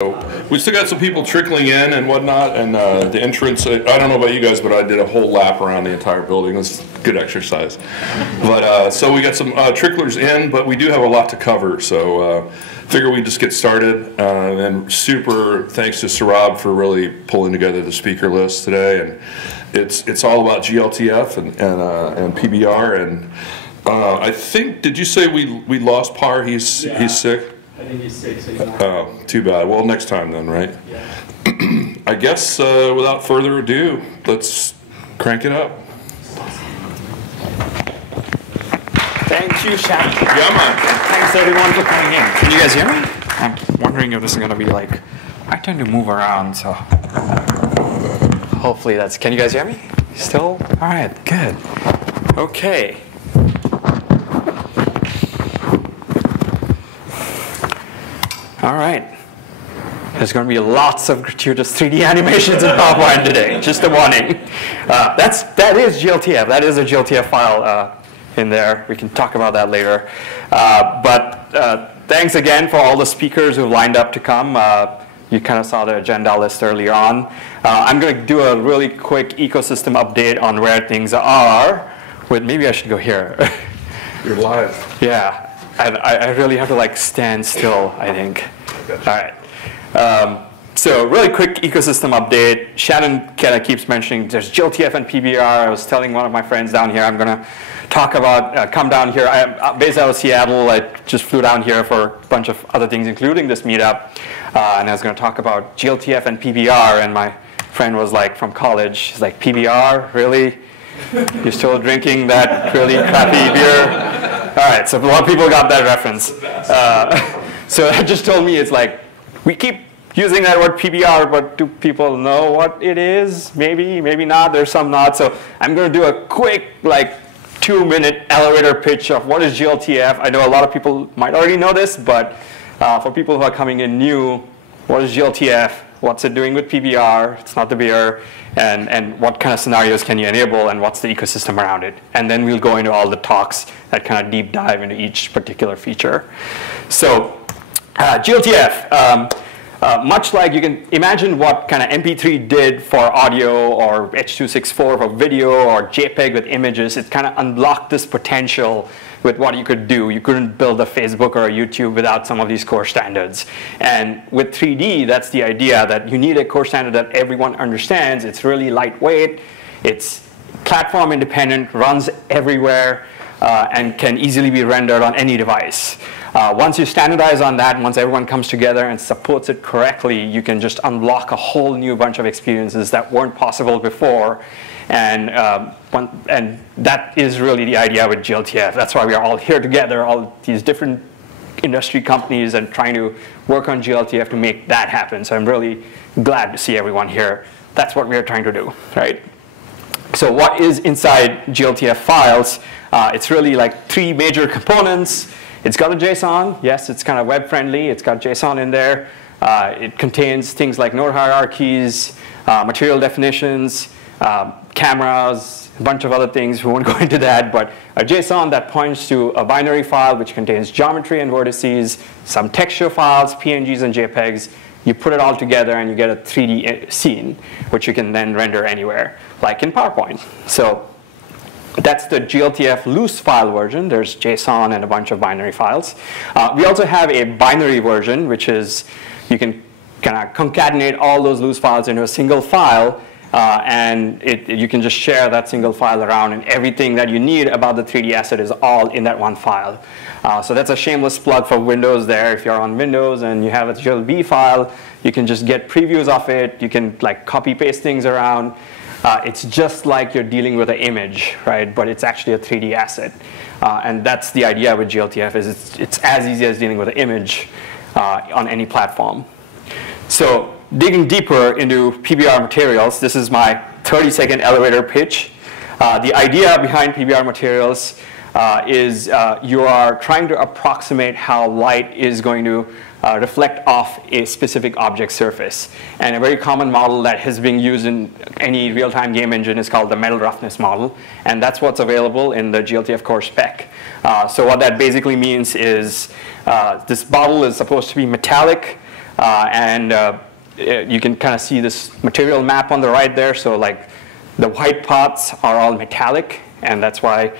We still got some people trickling in and whatnot, and the entrance, I don't know about you guys, but I did a whole lap around the entire building. It was good exercise. But so we got some tricklers in, but we do have a lot to cover, so figure we just get started. And super thanks to Saurabh for really pulling together the speaker list today. And it's all about glTF and PBR. And I think, did you say we lost Par? He's sick? I think he's sick, so he's not. Oh, too bad. Well, next time then, right? Yeah. I guess without further ado, let's crank it up. Thank you, Shannon. Yeah, man. Thanks everyone for coming in. Can you guys hear me? I'm wondering if this is going to be like, I tend to move around, so hopefully that's, can you guys hear me? Still? All right, good. Okay. All right. There's going to be lots of gratuitous 3D animations in PowerPoint today. Just a warning. That is glTF. That is a glTF file in there. We can talk about that later. But thanks again for all the speakers who lined up to come. You kind of saw the agenda list earlier on. I'm going to do a really quick ecosystem update on where things are. Maybe I should go here. You're live. Yeah. And I really have to like stand still, I think. Gotcha. All right. So really quick ecosystem update. Shannon kind of keeps mentioning there's glTF and PBR. I was telling one of my friends down here, I'm going to talk about, come down here. I'm based out of Seattle. I just flew down here for a bunch of other things, including this meetup. And I was going to talk about glTF and PBR. And my friend was like from college. He's like, PBR? Really? You're still drinking that really crappy beer? All right, so a lot of people got that reference. So that just told me it's like, we keep using that word PBR, but do people know what it is? Maybe, maybe not, there's some not. So I'm gonna do a quick, like, 2-minute elevator pitch of what is glTF. I know a lot of people might already know this, but for people who are coming in new, what is glTF? What's it doing with PBR? It's not the beer. And what kind of scenarios can you enable, and what's the ecosystem around it? And then we'll go into all the talks that kind of deep dive into each particular feature. So glTF, much like you can imagine what kind of MP3 did for audio, or H.264 for video, or JPEG with images, it kind of unlocked this potential with what you could do. You couldn't build a Facebook or a YouTube without some of these core standards. And with 3D, that's the idea, that you need a core standard that everyone understands. It's really lightweight, it's platform independent, runs everywhere, and can easily be rendered on any device. Once you standardize on that, and once everyone comes together and supports it correctly, you can just unlock a whole new bunch of experiences that weren't possible before. And that is really the idea with glTF. That's why we are all here together, all these different industry companies, and trying to work on glTF to make that happen. So I'm really glad to see everyone here. That's what we are trying to do, right? So what is inside glTF files? It's really like 3 major components. It's got a JSON. Yes, it's kind of web friendly. It's got JSON in there. It contains things like node hierarchies, material definitions, cameras, a bunch of other things. We won't go into that, but a JSON that points to a binary file which contains geometry and vertices, some texture files, PNGs and JPEGs. You put it all together and you get a 3D scene, which you can then render anywhere, like in PowerPoint. So that's the glTF loose file version. There's JSON and a bunch of binary files. We also have a binary version, which is you can kind of concatenate all those loose files into a single file. And you can just share that single file around, and everything that you need about the 3D asset is all in that one file. So that's a shameless plug for Windows there. If you're on Windows and you have a glb file, you can just get previews of it. You can like copy paste things around. It's just like you're dealing with an image, right? But it's actually a 3D asset. And that's the idea with glTF, is it's as easy as dealing with an image on any platform. So digging deeper into PBR Materials, this is my 30-second elevator pitch. The idea behind PBR Materials is you are trying to approximate how light is going to reflect off a specific object surface. And a very common model that has been used in any real-time game engine is called the metal roughness model. And that's what's available in the glTF core spec. So what that basically means is this bottle is supposed to be metallic. You can kind of see this material map on the right there. So like the white parts are all metallic, and that's why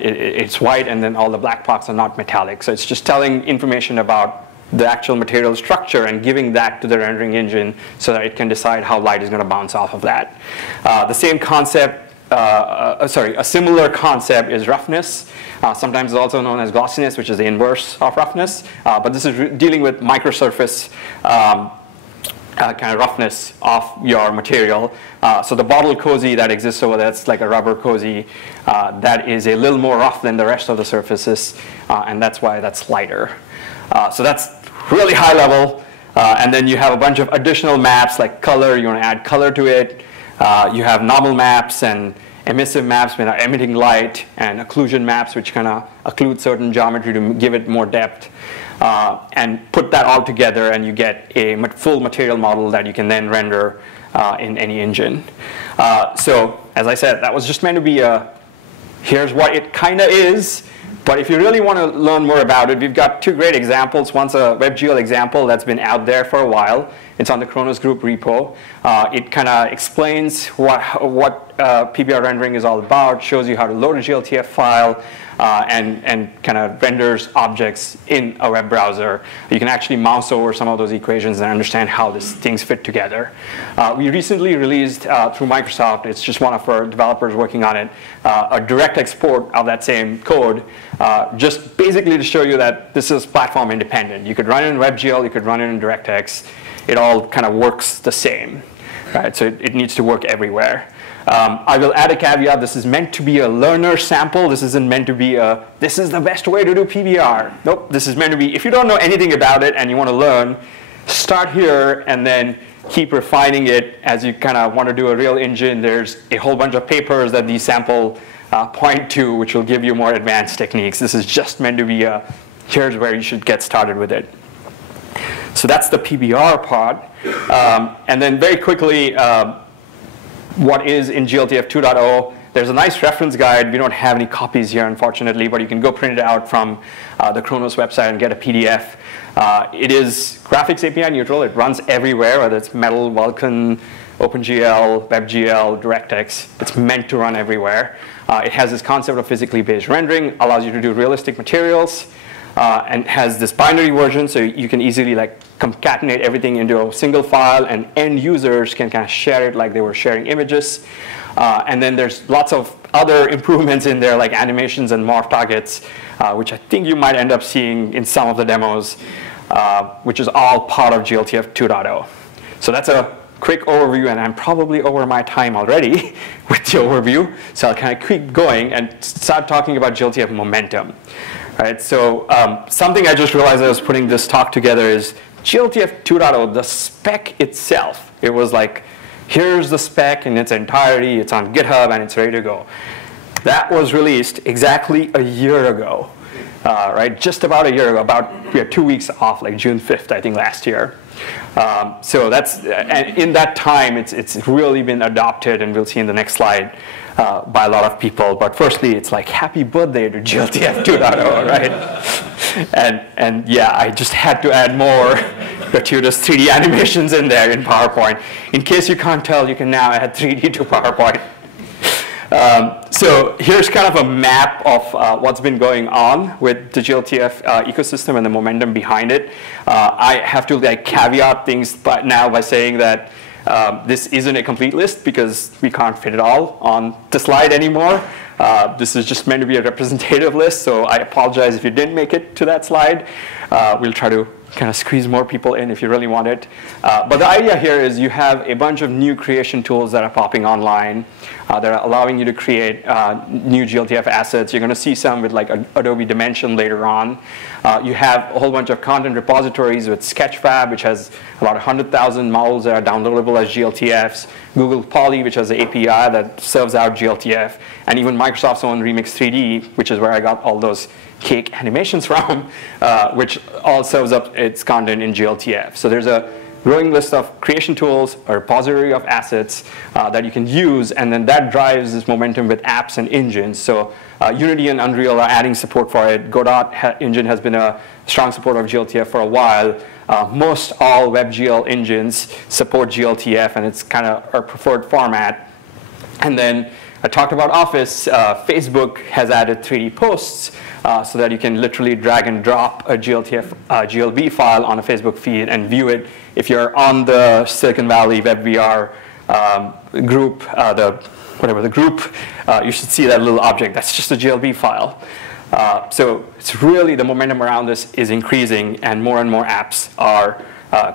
it's white, and then all the black parts are not metallic. So it's just telling information about the actual material structure and giving that to the rendering engine so that it can decide how light is going to bounce off of that. The same concept, a similar concept is roughness. Sometimes it's also known as glossiness, which is the inverse of roughness. But this is dealing with microsurface kind of roughness of your material. So the bottle cozy that exists over there, it's like a rubber cozy, that is a little more rough than the rest of the surfaces, and that's why that's lighter. So that's really high level. And then you have a bunch of additional maps like color. You want to add color to it. You have normal maps and emissive maps, which are emitting light, and occlusion maps, which kind of occlude certain geometry to give it more depth. And put that all together, and you get a full material model that you can then render in any engine. So as I said, that was just meant to be here's what it kind of is. But if you really want to learn more about it, we've got two great examples. One's a WebGL example that's been out there for a while. It's on the Khronos group repo. It kind of explains what PBR rendering is all about, shows you how to load a glTF file, and kind of renders objects in a web browser. You can actually mouse over some of those equations and understand how these things fit together. We recently released through Microsoft, it's just one of our developers working on it, a direct export of that same code, just basically to show you that this is platform independent. You could run it in WebGL, you could run it in DirectX. It all kind of works the same, right? So it needs to work everywhere. I will add a caveat. This is meant to be a learner sample. This isn't meant to be this is the best way to do PBR. Nope, this is meant to be, if you don't know anything about it and you want to learn, start here and then keep refining it as you kind of want to do a real engine. There's a whole bunch of papers that these sample point to, which will give you more advanced techniques. This is just meant to be here's where you should get started with it. So that's the PBR part. And then very quickly, what is in glTF 2.0. There's a nice reference guide. We don't have any copies here, unfortunately, but you can go print it out from the Khronos website and get a PDF. It is graphics API neutral. It runs everywhere, whether it's Metal, Vulkan, OpenGL, WebGL, DirectX. It's meant to run everywhere. It has this concept of physically based rendering, allows you to do realistic materials, and has this binary version, so you can easily like concatenate everything into a single file, and end users can kind of share it like they were sharing images. And then there's lots of other improvements in there, like animations and morph targets, which I think you might end up seeing in some of the demos, which is all part of glTF 2.0. So that's a quick overview, and I'm probably over my time already with the overview. So I'll kind of keep going and start talking about glTF momentum. Right, so something I just realized as I was putting this talk together is glTF 2.0, the spec itself. It was like, here's the spec in its entirety. It's on GitHub, and it's ready to go. That was released exactly a year ago, right? Just about a year ago. We had 2 weeks off, like June 5th, I think, last year. So that's, and in that time, it's really been adopted, and we'll see in the next slide, by a lot of people. But firstly, it's like, happy birthday to glTF 2.0, right? And yeah, I just had to add more gratuitous 3D animations in there in PowerPoint. In case you can't tell, you can now add 3D to PowerPoint. So here's kind of a map of what's been going on with the glTF ecosystem and the momentum behind it. I have to like caveat things now by saying that this isn't a complete list because we can't fit it all on the slide anymore. This is just meant to be a representative list, so I apologize if you didn't make it to that slide. We'll try to kind of squeeze more people in if you really want it. But the idea here is you have a bunch of new creation tools that are popping online that are allowing you to create new glTF assets. You're going to see some with like Adobe Dimension later on. You have a whole bunch of content repositories with Sketchfab, which has about 100,000 models that are downloadable as glTFs. Google Poly, which has an API that serves out glTF. And even Microsoft's own Remix 3D, which is where I got all those cake animations from, which all serves up its content in glTF. So there's a growing list of creation tools, a repository of assets that you can use, and then that drives this momentum with apps and engines. So Unity and Unreal are adding support for it. Godot engine has been a strong supporter of glTF for a while. most all WebGL engines support glTF, and it's kind of our preferred format. And then I talked about Office. Facebook has added 3D posts so that you can literally drag and drop a glTF GLB file on a Facebook feed and view it. If you're on the Silicon Valley WebVR group, whatever the group, you should see that little object. That's just a GLB file. So it's really, the momentum around this is increasing, and more apps are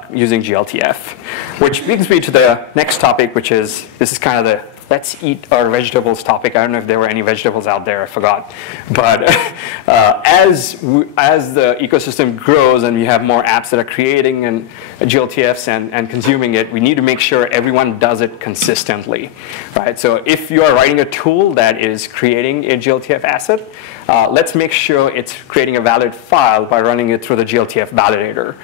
using glTF. Which brings me to the next topic, which is, this is kind of the let's eat our vegetables topic. I don't know if there were any vegetables out there, I forgot. But as the ecosystem grows and we have more apps that are creating and glTFs and consuming it, we need to make sure everyone does it consistently, right? So if you are writing a tool that is creating a glTF asset, let's make sure it's creating a valid file by running it through the glTF validator.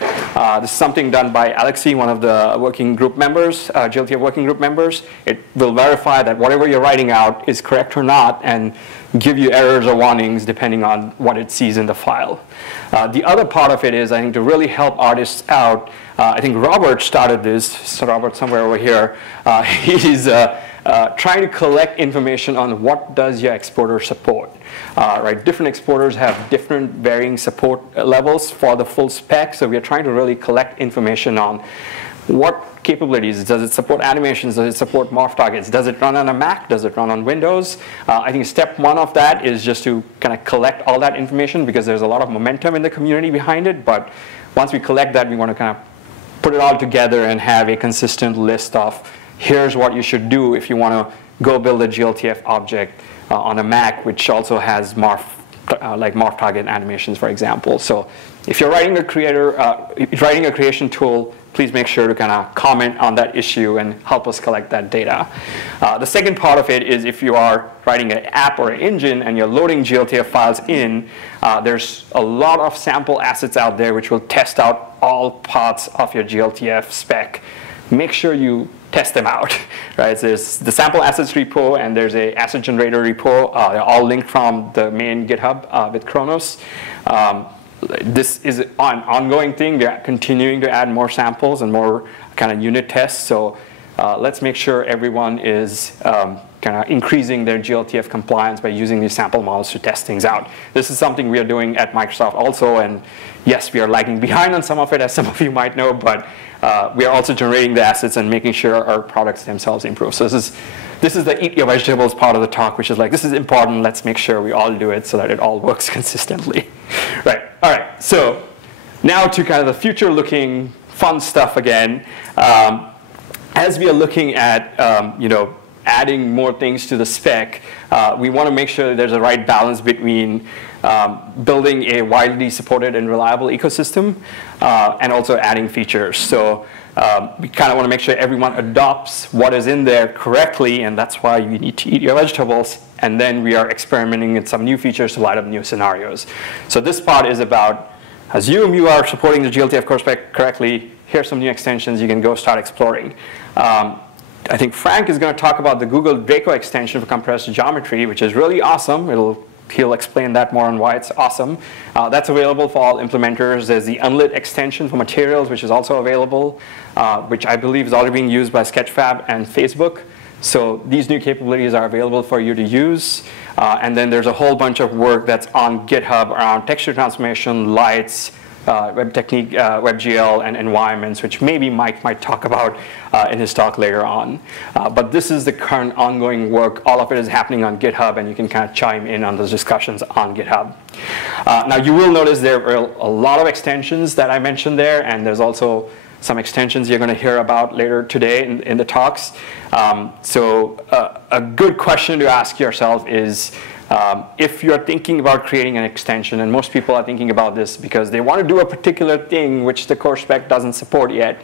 This is something done by Alexei, one of the working group members, glTF working group members. It will verify that whatever you're writing out is correct or not, and give you errors or warnings depending on what it sees in the file. The other part of it is, I think, to really help artists out. I think Robert started this, so Robert somewhere over here. He's trying to collect information on what does your exporter support. Right, different exporters have different varying support levels for the full spec, so we are trying to really collect information on what capabilities. Does it support animations? Does it support morph targets? Does it run on a Mac? Does it run on Windows? I think step one of that is just to kind of collect all that information, because there's a lot of momentum in the community behind it. But once we collect that, we want to kind of put it all together and have a consistent list of here's what you should do if you want to go build a glTF object on a Mac, which also has morph, like morph target animations, for example. So if you're writing a creation tool, please make sure to kind of comment on that issue and help us collect that data. The second part of it is, if you are writing an app or an engine and you're loading glTF files in, there's a lot of sample assets out there which will test out all parts of your glTF spec. Make sure you test them out, right? So there's the sample assets repo, and there's a asset generator repo. They're all linked from the main GitHub with Khronos. This is an ongoing thing. We're continuing to add more samples and more kind of unit tests. So let's make sure everyone is kind of increasing their glTF compliance by using these sample models to test things out. This is something we are doing at Microsoft also, and yes, we are lagging behind on some of it, as some of you might know, but we are also generating the assets and making sure our products themselves improve. So this is the eat your vegetables part of the talk, which is like, this is important, let's make sure we all do it so that it all works consistently. Right, all right, so now to kind of the future looking fun stuff again. As we are looking at adding more things to the spec, we want to make sure that there's a right balance between building a widely supported and reliable ecosystem and also adding features. So we kind of want to make sure everyone adopts what is in there correctly, and that's why you need to eat your vegetables. And then we are experimenting with some new features to light up new scenarios. So this part is about, assume you are supporting the glTF core spec correctly. Here's some new extensions you can go start exploring. I think Frank is going to talk about the Google Draco extension for compressed geometry, which is really awesome. He'll explain that more on why it's awesome. That's available for all implementers. There's the Unlit extension for Materials, which is also available, which I believe is already being used by Sketchfab and Facebook. So these new capabilities are available for you to use. And then there's a whole bunch of work that's on GitHub around texture transformation, lights, web technique, WebGL, and environments, which maybe Mike might talk about in his talk later on. But this is the current ongoing work. All of it is happening on GitHub, and you can kind of chime in on those discussions on GitHub. Now, you will notice there are a lot of extensions that I mentioned there, and there's also some extensions you're going to hear about later today in the talks. So a good question to ask yourself is, if you're thinking about creating an extension, and most people are thinking about this because they want to do a particular thing which the core spec doesn't support yet,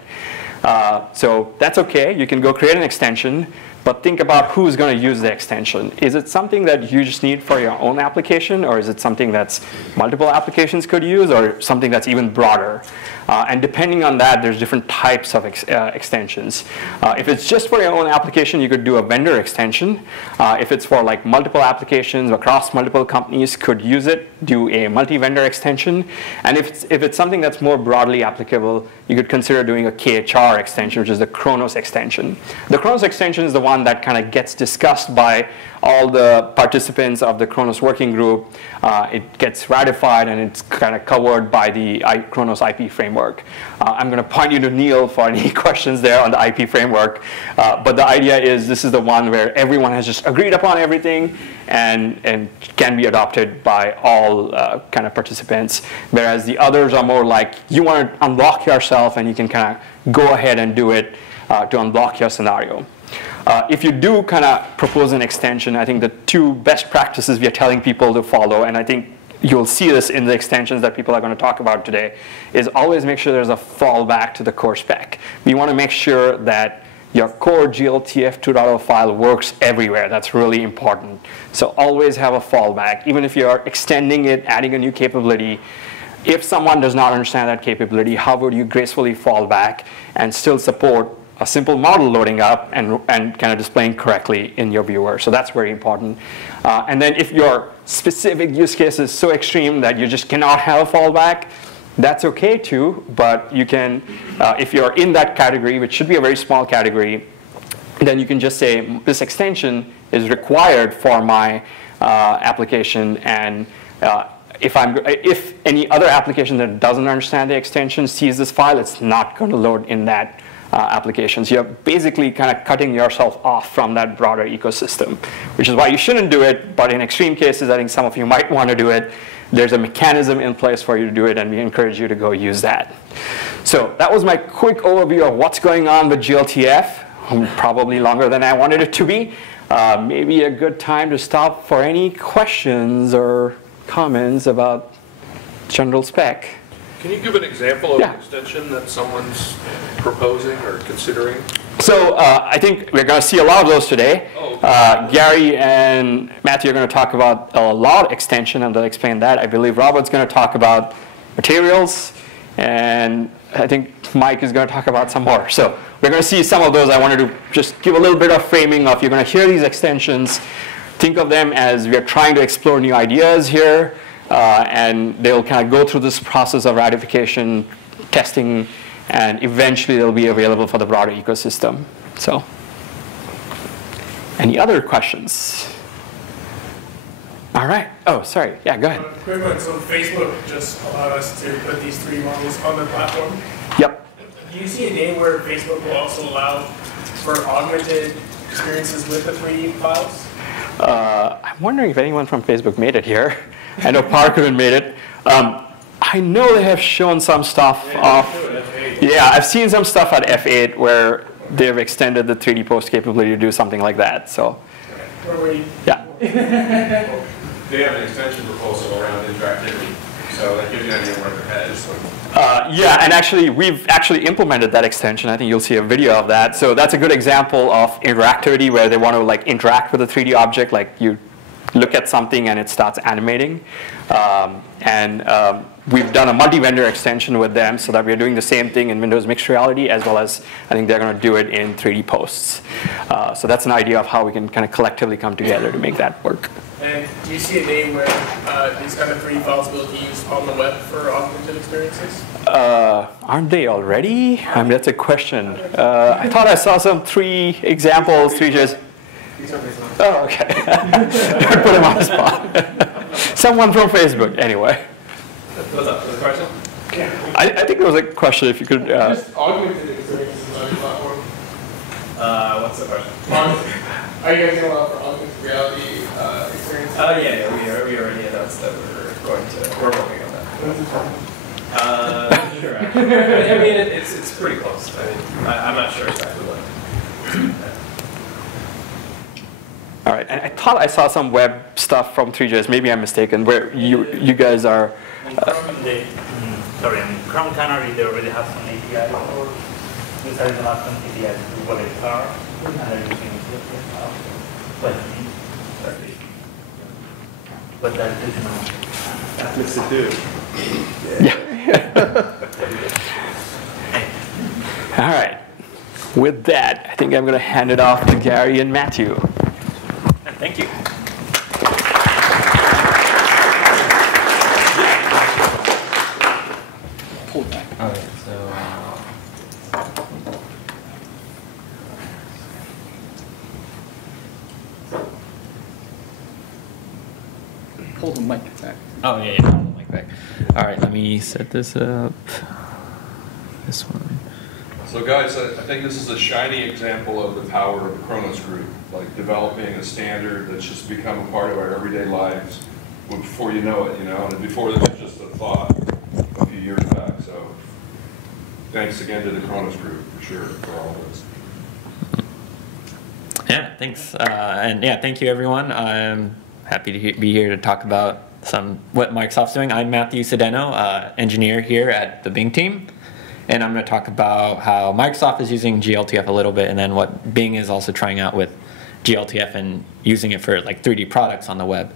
So that's okay. You can go create an extension, but think about who's going to use the extension. Is it something that you just need for your own application, or is it something that's multiple applications could use, or something that's even broader? And depending on that, there's different types of extensions. If it's just for your own application, you could do a vendor extension. If it's for like multiple applications across multiple companies could use it, do a multi-vendor extension. And if it's something that's more broadly applicable, you could consider doing a KHR extension, which is the Khronos extension. The Khronos extension is the one that kind of gets discussed by all the participants of the Khronos working group. It gets ratified, and it's kind of covered by the Khronos IP framework. I'm going to point you to Neil for any questions there on the IP framework. But the idea is this is the one where everyone has just agreed upon everything and can be adopted by all kind of participants. Whereas the others are more like you want to unblock yourself, and you can kind of go ahead and do it to unblock your scenario. If you do kind of propose an extension, I think the two best practices we are telling people to follow, and I think you'll see this in the extensions that people are going to talk about today, is always make sure there's a fallback to the core spec. We want to make sure that your core glTF 2.0 file works everywhere. That's really important. So always have a fallback. Even if you're extending it, adding a new capability, if someone does not understand that capability, how would you gracefully fall back and still support a simple model loading up and kind of displaying correctly in your viewer? So that's very important. And then if your specific use case is so extreme that you just cannot have a fallback, that's okay too. But you can, if you're in that category, which should be a very small category, then you can just say this extension is required for my application, and if any other application that doesn't understand the extension sees this file, it's not going to load in that application. So you're basically kind of cutting yourself off from that broader ecosystem, which is why you shouldn't do it. But in extreme cases, I think some of you might want to do it. There's a mechanism in place for you to do it, and we encourage you to go use that. So that was my quick overview of what's going on with glTF, probably longer than I wanted it to be. Maybe a good time to stop for any questions or comments about general spec. Can you give an example of an extension that someone's proposing or considering? So I think we're going to see a lot of those today. Oh, okay. Gary and Matthew are going to talk about a lot extension, and they'll explain that. I believe Robert's going to talk about materials, and I think Mike is going to talk about some more. So we're going to see some of those. I wanted to just give a little bit of framing of you're going to hear these extensions. Think of them as we're trying to explore new ideas here. And they'll kind of go through this process of ratification, testing, and eventually they'll be available for the broader ecosystem. So, any other questions? All right. Oh, sorry. Yeah, go ahead. Quick one. So Facebook just allowed us to put these 3 models on their platform. Yep. Do you see a day where Facebook will also allow for augmented experiences with the 3D files? I'm wondering if anyone from Facebook made it here. I know Parker made it. I know they have shown some stuff yeah, I've seen some stuff at F8 where they've extended the 3D post capability to do something like that. So, yeah. They have an extension proposal around interactivity, so that gives you an idea where their head is. Yeah, and actually, we've actually implemented that extension. I think you'll see a video of that. So that's a good example of interactivity where they want to like interact with a 3D object, like you look at something and it starts animating. We've done a multi-vendor extension with them so that we're doing the same thing in Windows Mixed Reality, as well as I think they're going to do it in 3D posts. So that's an idea of how we can kind of collectively come together to make that work. And do you see a day where these kind of 3D files will be used on the web for augmented experiences? Aren't they already? I mean, that's a question. I thought I saw some 3 examples, 3 just. Oh, okay. Don't put him on the spot. Someone from Facebook, anyway. What's up? Was a question? Yeah. I think there was a question if you could. Just augmented experiences on your platform. What's the question? Are you guys going to allow for augmented reality experiences? Yeah, we already announced that we're working on that. Sure. I mean, it's pretty close. I mean, I'm not sure exactly what. All right, and I thought I saw some web stuff from 3JS. Maybe I'm mistaken. Where you guys are. In Chrome Canary, they already have some API for this there is an option PDF to WebVR, and they're using glTF file. But that is not. That's what to do. All right. With that, I think I'm going to hand it off to Gary and Matthew. Thank you. All right, so Pull the mic back. oh yeah, pull the mic back. All right, let me set this up. This one. So guys, I think this is a shiny example of the power of the Khronos group, like developing a standard that's just become a part of our everyday lives before you know it, and before this was just a thought a few years back. So thanks again to the Khronos group for sure for all of this. Yeah, thanks, and yeah, thank you everyone. I'm happy to be here to talk about what Microsoft's doing. I'm Matthew Cedeno, engineer here at the Bing team. And I'm going to talk about how Microsoft is using glTF a little bit, and then what Bing is also trying out with glTF and using it for like 3D products on the web.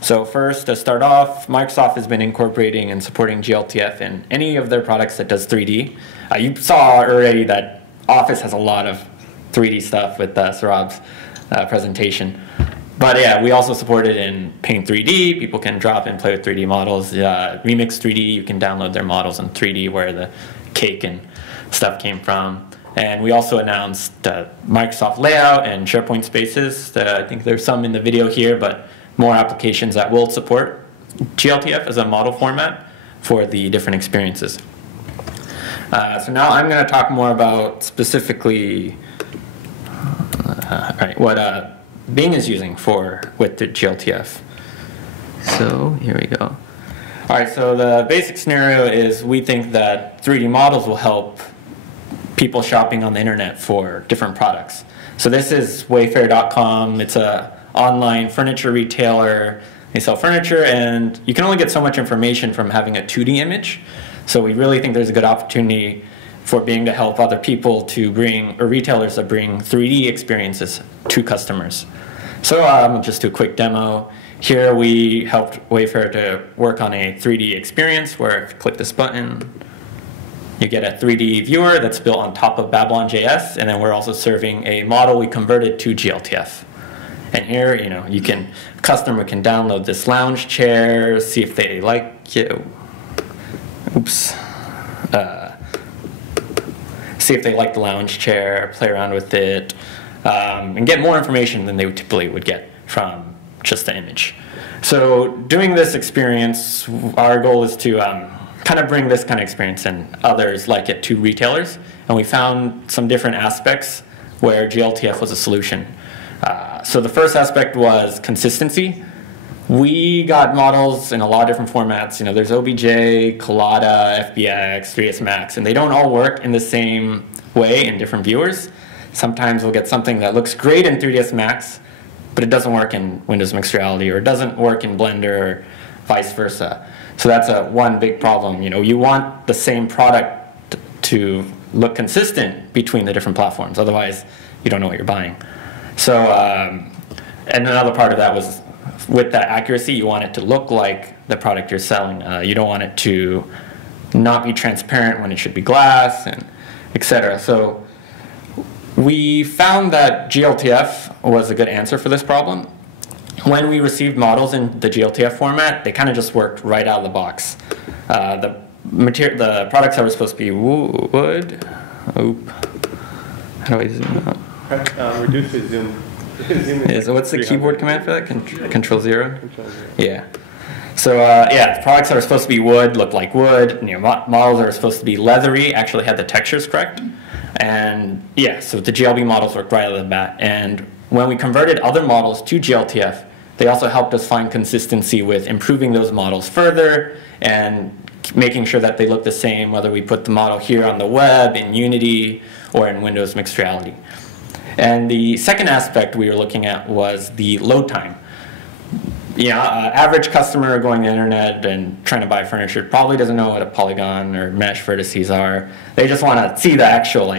So first, to start off, Microsoft has been incorporating and supporting glTF in any of their products that does 3D. You saw already that Office has a lot of 3D stuff with Saurabh's presentation. But yeah, we also support it in Paint 3D. People can drop and play with 3D models. Remix 3D, you can download their models in 3D where the cake and stuff came from. And we also announced Microsoft Layout and SharePoint Spaces. I think there's some in the video here, but more applications that will support glTF as a model format for the different experiences. So now I'm going to talk more about specifically what Bing is using with the glTF. So here we go. All right, so the basic scenario is we think that 3D models will help people shopping on the internet for different products. So this is Wayfair.com. It's an online furniture retailer. They sell furniture, and you can only get so much information from having a 2D image. So we really think there's a good opportunity for Bing to help other people to bring, or retailers that bring 3D experiences to customers. So I'll just do a quick demo. Here we helped Wayfair to work on a 3D experience where if you click this button, you get a 3D viewer that's built on top of Babylon.js, and then we're also serving a model we converted to glTF. And here, customer can download this lounge chair, see if they like it. Oops. See if they like the lounge chair, play around with it, and get more information than they typically would get from just the image. So doing this experience, our goal is to kind of bring this kind of experience and others like it to retailers. And we found some different aspects where glTF was a solution. So the first aspect was consistency. We got models in a lot of different formats. There's OBJ, Collada, FBX, 3ds Max, and they don't all work in the same way in different viewers. Sometimes we'll get something that looks great in 3ds Max, but it doesn't work in Windows Mixed Reality, or it doesn't work in Blender, or vice versa. So that's one big problem. You want the same product to look consistent between the different platforms. Otherwise, you don't know what you're buying. So, and another part of that was with that accuracy, you want it to look like the product you're selling. You don't want it to not be transparent when it should be glass, and etc. So we found that glTF was a good answer for this problem. When we received models in the glTF format, they kind of just worked right out of the box. The products that were supposed to be wood. Oop. How do I zoom out? Reduce the zoom. What's the keyboard command for that? Control 0? Control 0. Yeah. So yeah, products that are supposed to be wood look like wood. Models that are supposed to be leathery actually had the textures correct. And yeah, so the GLB models worked right out of the bat. And when we converted other models to glTF, they also helped us find consistency with improving those models further and making sure that they look the same, whether we put the model here on the web, in Unity, or in Windows Mixed Reality. And the second aspect we were looking at was the load time. Average customer going to the internet and trying to buy furniture probably doesn't know what a polygon or mesh vertices are. They just want to see the actual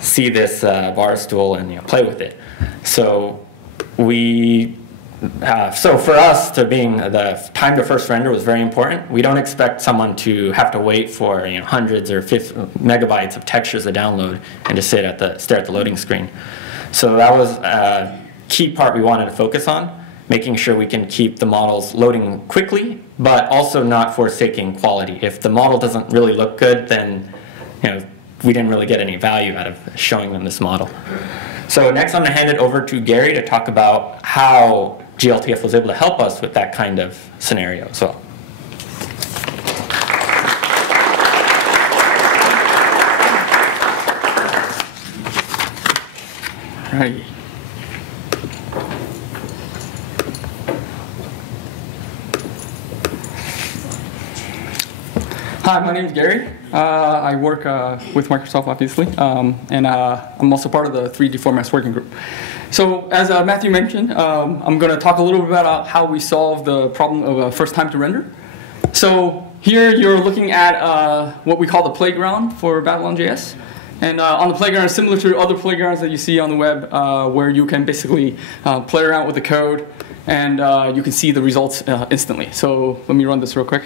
see this bar stool and play with it. So so for us, the time to first render was very important. We don't expect someone to have to wait for hundreds or megabytes of textures to download and just stare at the loading screen. So that was a key part we wanted to focus on, making sure we can keep the models loading quickly, but also not forsaking quality. If the model doesn't really look good, then we didn't really get any value out of showing them this model. So next I'm going to hand it over to Gary to talk about how glTF was able to help us with that kind of scenario as well. Right. Hi, my name is Gary. I work with Microsoft, obviously, and I'm also part of the 3D formats working group. So as Matthew mentioned, I'm going to talk a little bit about how we solve the problem of first time to render. So here you're looking at what we call the playground for Babylon.js. And on the playground, similar to other playgrounds that you see on the web, where you can basically play around with the code and you can see the results instantly. So let me run this real quick.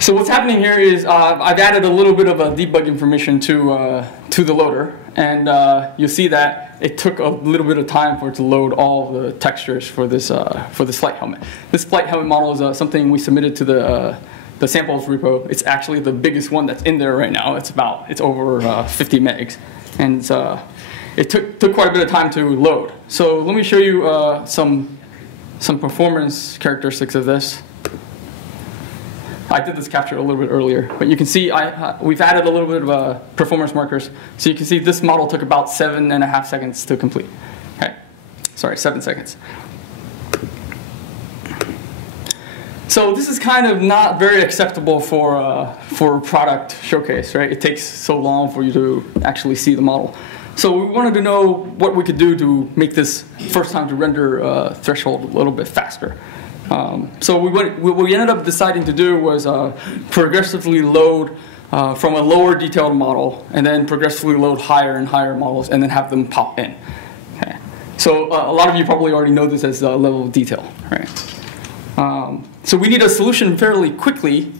So what's happening here is I've added a little bit of debug information to the loader, and you'll see that it took a little bit of time for it to load all the textures for this flight helmet. This flight helmet model is something we submitted to the samples repo. It's actually the biggest one that's in there right now. It's over 50 megs, and it took quite a bit of time to load. So let me show you some performance characteristics of this. I did this capture a little bit earlier, but you can see we've added a little bit of performance markers. So you can see this model took about 7.5 seconds to complete. Okay, sorry, 7 seconds. So this is kind of not very acceptable for a product showcase, right? It takes so long for you to actually see the model. So we wanted to know what we could do to make this first time to render threshold a little bit faster. So what we ended up deciding to do was progressively load from a lower detailed model, and then progressively load higher and higher models, and then have them pop in. Okay. So a lot of you probably already know this as level of detail, right? So we need a solution fairly quickly.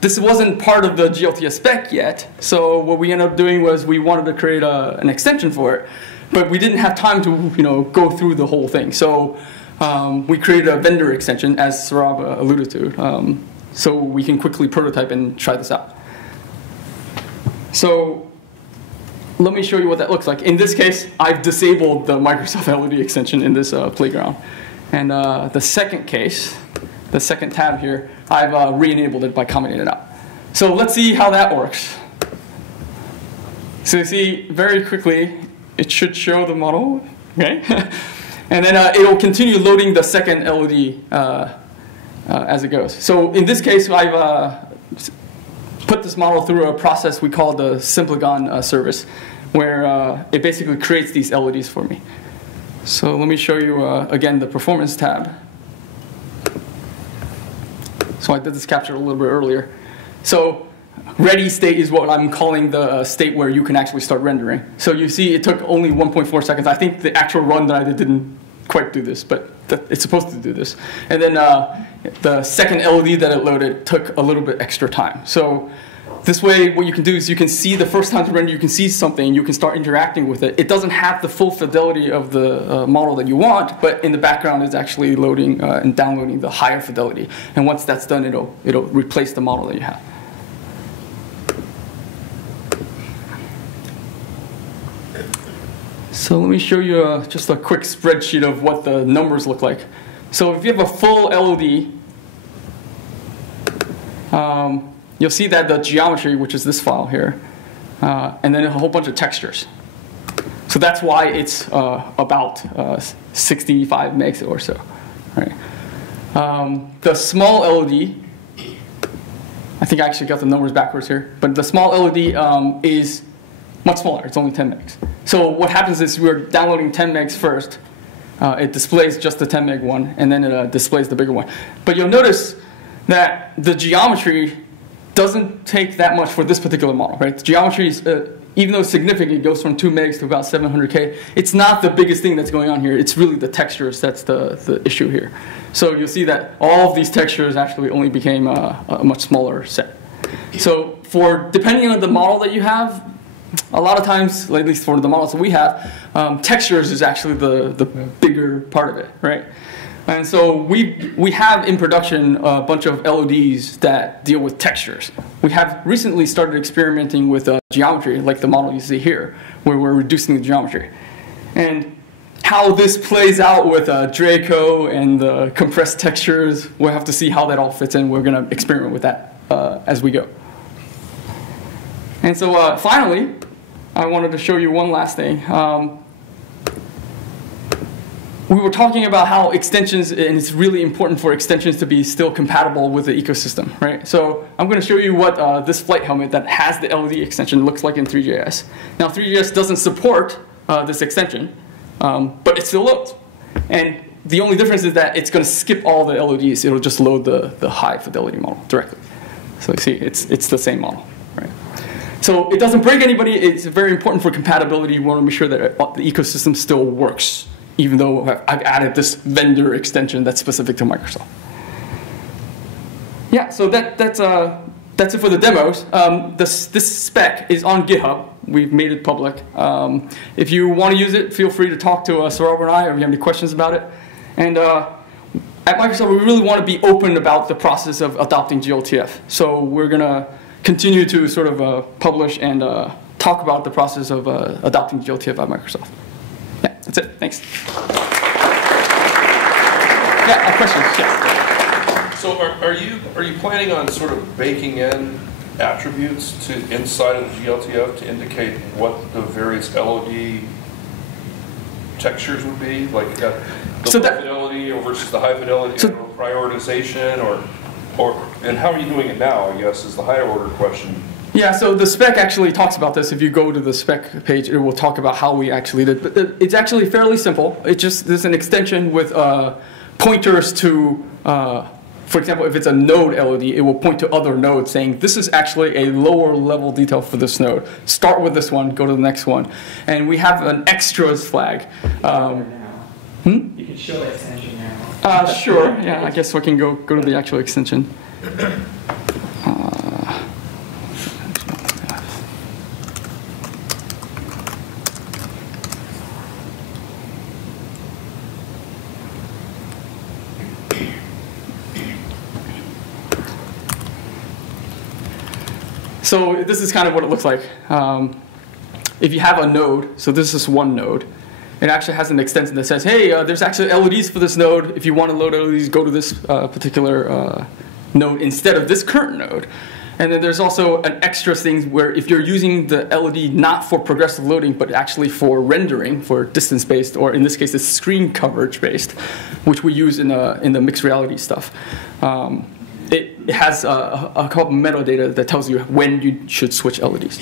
This wasn't part of the glTF spec yet, so what we ended up doing was we wanted to create an extension for it, but we didn't have time to go through the whole thing. So we created a vendor extension, as Saurabh alluded to, so we can quickly prototype and try this out. So let me show you what that looks like. In this case, I've disabled the Microsoft LED extension in this playground. And the second case, the second tab here, I've re-enabled it by commenting it out. So let's see how that works. So you see, very quickly, it should show the model, okay? And then it'll continue loading the second LED as it goes. So in this case, I've put this model through a process we call the Simpligon service, where it basically creates these LEDs for me. So let me show you, again, the performance tab. So I did this capture a little bit earlier. So ready state is what I'm calling the state where you can actually start rendering. So you see it took only 1.4 seconds. I think the actual run that I did didn't quite do this, but it's supposed to do this. And then the second LED that it loaded took a little bit extra time. So this way, what you can do is you can see the first time to render, you can see something, you can start interacting with it. It doesn't have the full fidelity of the model that you want, but in the background it's actually loading and downloading the higher fidelity. And once that's done, it'll replace the model that you have. So let me show you just a quick spreadsheet of what the numbers look like. So if you have a full LED, you'll see that the geometry, which is this file here, and then a whole bunch of textures. So that's why it's about 65 megs or so. Right. The small LED, I think I actually got the numbers backwards here, but the small LED is much smaller. It's only 10 megs. So what happens is we're downloading 10 megs first. It displays just the 10 meg one, and then it displays the bigger one. But you'll notice that the geometry doesn't take that much for this particular model, right? The geometry is, even though it's significant, it goes from 2 megs to about 700K. It's not the biggest thing that's going on here. It's really the textures that's the issue here. So you'll see that all of these textures actually only became a much smaller set. So depending on the model that you have, a lot of times, at least for the models that we have, textures is actually the bigger part of it, right? And so we have in production a bunch of LODs that deal with textures. We have recently started experimenting with geometry, like the model you see here, where we're reducing the geometry. And how this plays out with Draco and the compressed textures, we'll have to see how that all fits in. We're going to experiment with that as we go. And so finally, I wanted to show you one last thing. We were talking about how extensions, and it's really important for extensions to be still compatible with the ecosystem, right? So I'm going to show you what this flight helmet that has the LOD extension looks like in Three.js. Now, Three.js doesn't support this extension, but it still loads. And the only difference is that it's going to skip all the LODs. It'll just load the high fidelity model directly. So you see, it's the same model, right? So it doesn't break anybody. It's very important for compatibility. You want to make sure that the ecosystem still works, even though I've added this vendor extension that's specific to Microsoft. Yeah, so that's it for the demos. This spec is on GitHub. We've made it public. If you want to use it, feel free to talk to Saurabh and I, or if you have any questions about it. And at Microsoft, we really want to be open about the process of adopting glTF. So we're going to continue to sort of publish and talk about the process of adopting glTF at Microsoft. Yeah, that's it. Thanks. Yeah, questions? Yes. So are you planning on sort of baking in attributes inside of the glTF to indicate what the various LOD textures would be, like the low fidelity versus the high fidelity, prioritization, and how are you doing it now? I guess is the higher order question. Yeah, so the spec actually talks about this. If you go to the spec page, it will talk about how we actually did. But it's actually fairly simple. There's an extension with pointers to, for example, if it's a node LOD, it will point to other nodes saying, this is actually a lower level detail for this node. Start with this one, go to the next one. And we have an extras flag. You can show the extension now. Sure, yeah, I guess we can go to the actual extension. So this is kind of what it looks like. If you have a node, so this is one node, it actually has an extension that says, hey, there's actually LODs for this node. If you want to load LODs, go to this particular node instead of this current node. And then there's also an extra thing where if you're using the LOD not for progressive loading, but actually for rendering, for distance-based, or in this case, it's screen coverage-based, which we use in the mixed reality stuff. It has a couple metadata that tells you when you should switch LODs.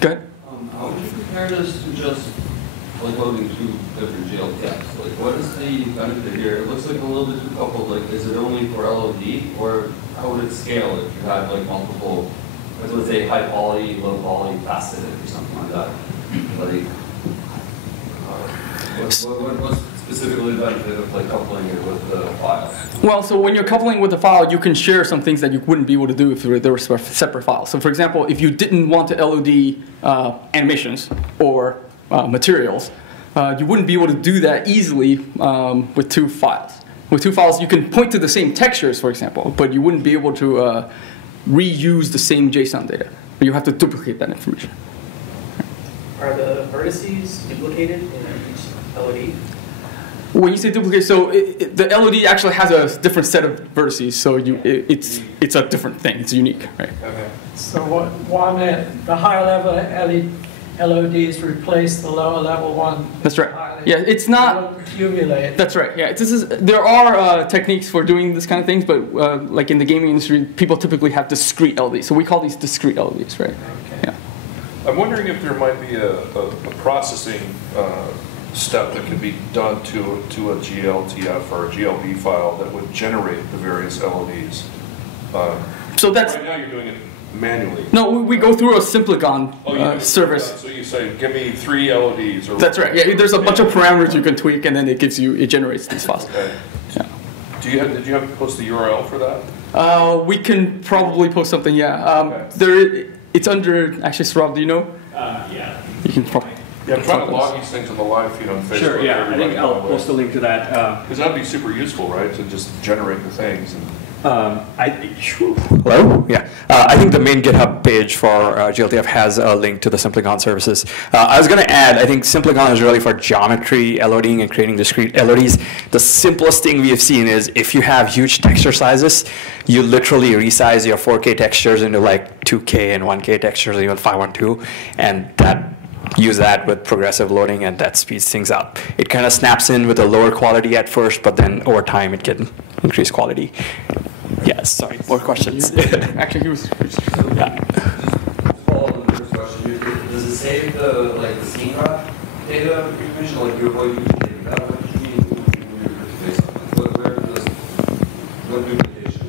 Go ahead. How would you compare this to just like loading two different glTFs? Like, what is the benefit here? It looks like a little bit too coupled. Like, is it only for LOD, or how would it scale if you had like multiple, let's say high quality, low quality, faceted, or something like that? Like, what's specifically the benefit of like coupling it with the file? Well, so when you're coupling with the file, you can share some things that you wouldn't be able to do if there were separate files. So for example, if you didn't want to LOD animations or materials, you wouldn't be able to do that easily with two files. With two files, you can point to the same textures, for example, but you wouldn't be able to reuse the same JSON data. You have to duplicate that information. Are the vertices duplicated in each LOD? When you say duplicate, so the LOD actually has a different set of vertices, so it's a different thing. It's unique, right? Okay. So the higher level LODs replace the lower level one. That's right. Yeah, it's not accumulate. That's right. Yeah, there are techniques for doing this kind of things, but like in the gaming industry, people typically have discrete LODs. So we call these discrete LODs, right? Okay. Yeah. I'm wondering if there might be a processing step that could be done to a glTF or a GLB file that would generate the various LODs. So that's right now you're doing it manually. no. We go through a Simplicon You service. So you say, give me 3 LODs. Or That's right. Yeah, there's a bunch of parameters you can tweak, and then it generates these files. Okay. Yeah. Did you have to post the URL for that? We can probably post something. Yeah. It's under. Actually, Saurabh, do you know? Yeah. You can probably. Yeah, I'm trying to log these things on the live feed on Facebook. Sure, yeah, I think I'll post a link to that. Because that'd be super useful, right? To just generate the things. And Hello? Yeah. I think the main GitHub page for glTF has a link to the Simplicon services. I was going to add, I think Simplicon is really for geometry, LODing, and creating discrete LODs. The simplest thing we have seen is if you have huge texture sizes, you literally resize your 4K textures into like 2K and 1K textures, even 512, and use that with progressive loading, and that speeds things up. It kind of snaps in with a lower quality at first, but then over time it can increase quality. Yes, sorry, more questions. Actually, he was. Yeah. Follow up on the first question. Does it save the scene graph data information, like you're going to take that? What do you mean based on? What duplication?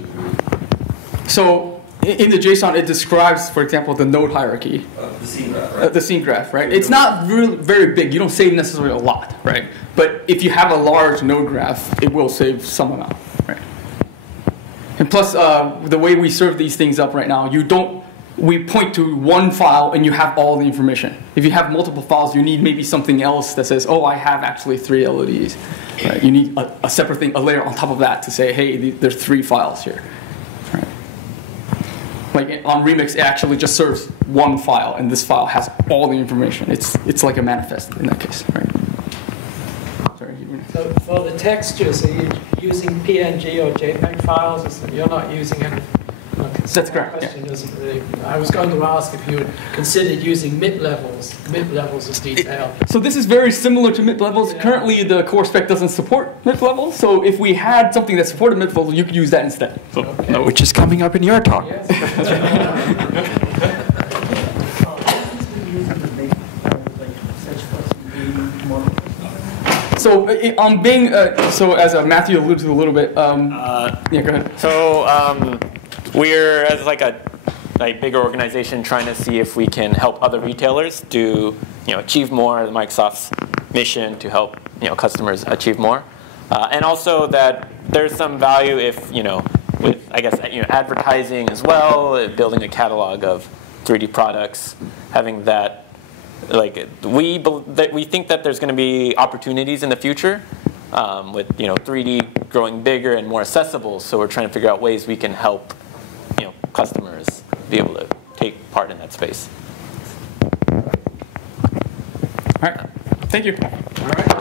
So in the JSON, it describes, for example, the node hierarchy. The scene graph, right? The scene graph, right? It's not really very big. You don't save necessarily a lot, right? But if you have a large node graph, it will save some amount, right? And plus, the way we serve these things up right now, we point to one file and you have all the information. If you have multiple files, you need maybe something else that says, oh, I have actually 3 LODs. Right? You need a separate thing, a layer on top of that to say, hey, there's 3 files here. Right? Like on Remix, it actually just serves one file, and this file has all the information. It's like a manifest in that case, right? So for the textures, are you using PNG or JPEG files? Or you're not using any? That's correct. Question doesn't really, I was going to ask if you had considered using MIP levels of detail. So this is very similar to MIP levels. Yeah. Currently, the core spec doesn't support MIP levels. So if we had something that supported MIP levels, you could use that instead. So, okay. Which is coming up in your talk. Yes. So on Bing, so as Matthew alluded to a little bit, yeah, go ahead. So we're as like a bigger organization trying to see if we can help other retailers achieve more of Microsoft's mission to help customers achieve more, and also that there's some value if with advertising as well, building a catalog of 3D products, having that. We think that there's going to be opportunities in the future with 3D growing bigger and more accessible. So we're trying to figure out ways we can help customers be able to take part in that space. All right, thank you. All right.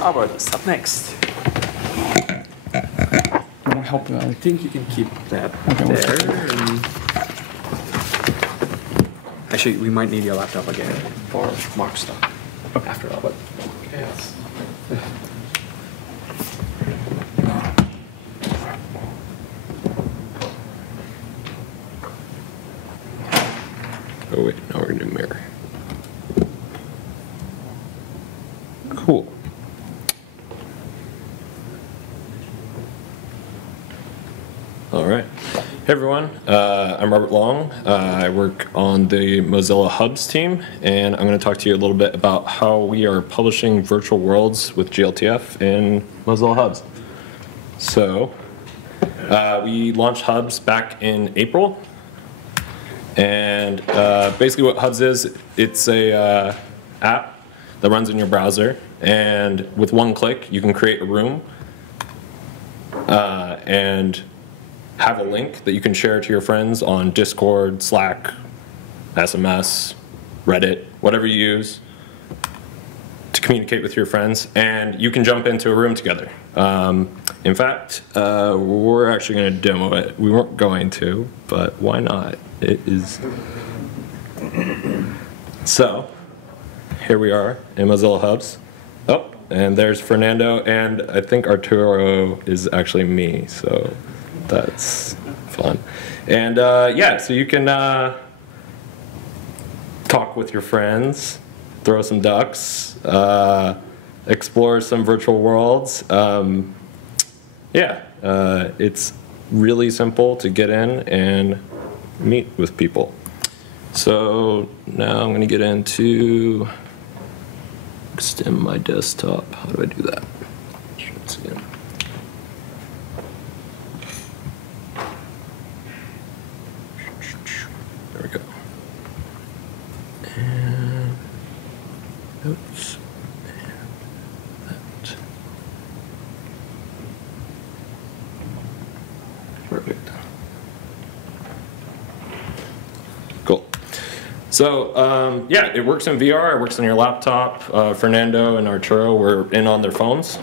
How about this? Up next. I want to help. I think you can keep that there. Actually, we might need your laptop again for Mark's stuff after all, but. Yes. Oh wait, now we're gonna do mirror. Cool. All right. Hey everyone, I'm Robert Long. I work on the Mozilla Hubs team, and I'm going to talk to you a little bit about how we are publishing virtual worlds with glTF in Mozilla Hubs. So, we launched Hubs back in April, and basically what Hubs is, it's a app that runs in your browser, and with one click you can create a room and have a link that you can share to your friends on Discord, Slack, SMS, Reddit, whatever you use to communicate with your friends, and you can jump into a room together. In fact, we're actually going to demo it. We weren't going to, but why not? It is. So, here we are in Mozilla Hubs. Oh, and there's Fernando, and I think Arturo is actually me, so that's fun. And yeah, so you can talk with your friends, throw some ducks, explore some virtual worlds. yeah, it's really simple to get in and meet with people. So now I'm going to get into extend my desktop. How do I do that? Once again. There we go. And oops. And that. Perfect. Cool. So yeah, it works in VR. It works on your laptop. Fernando and Arturo were in on their phones.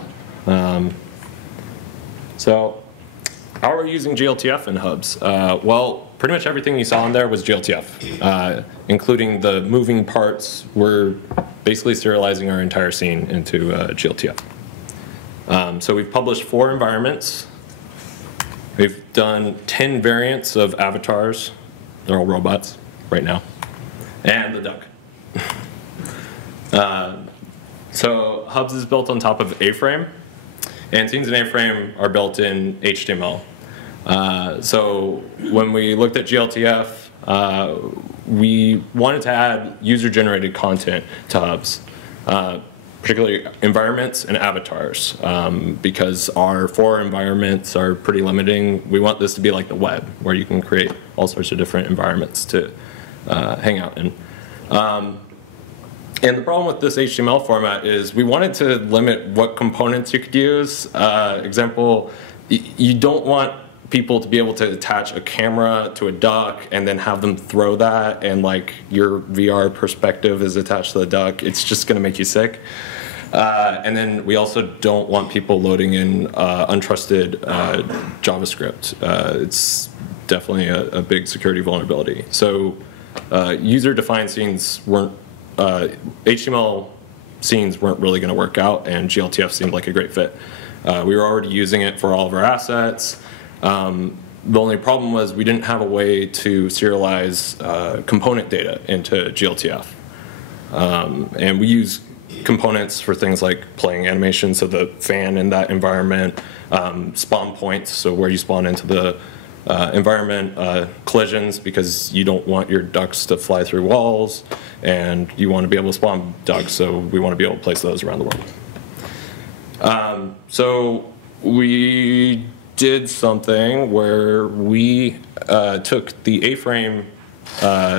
So how are we using glTF in hubs? Well, pretty much everything you saw in there was glTF, including the moving parts. We're basically serializing our entire scene into glTF. So we've published 4 environments. We've done 10 variants of avatars. They're all robots right now. And the duck. So Hubs is built on top of A-Frame, and scenes in A-Frame are built in HTML. So when we looked at glTF, we wanted to add user-generated content to Hubs, particularly environments and avatars, because our 4 environments are pretty limiting. We want this to be like the web, where you can create all sorts of different environments to hang out in. And the problem with this HTML format is we wanted to limit what components you could use. Example, you don't want people to be able to attach a camera to a duck and then have them throw that, and like your VR perspective is attached to the duck. It's just going to make you sick. And then we also don't want people loading in untrusted JavaScript. It's definitely a big security vulnerability. So user-defined scenes weren't, HTML scenes weren't really going to work out, and glTF seemed like a great fit. We were already using it for all of our assets. The only problem was we didn't have a way to serialize component data into glTF. And we use components for things like playing animation, so the fan in that environment, spawn points, so where you spawn into the environment, collisions, because you don't want your ducks to fly through walls, and you want to be able to spawn ducks, so we want to be able to place those around the world. So we did something where we took the A-frame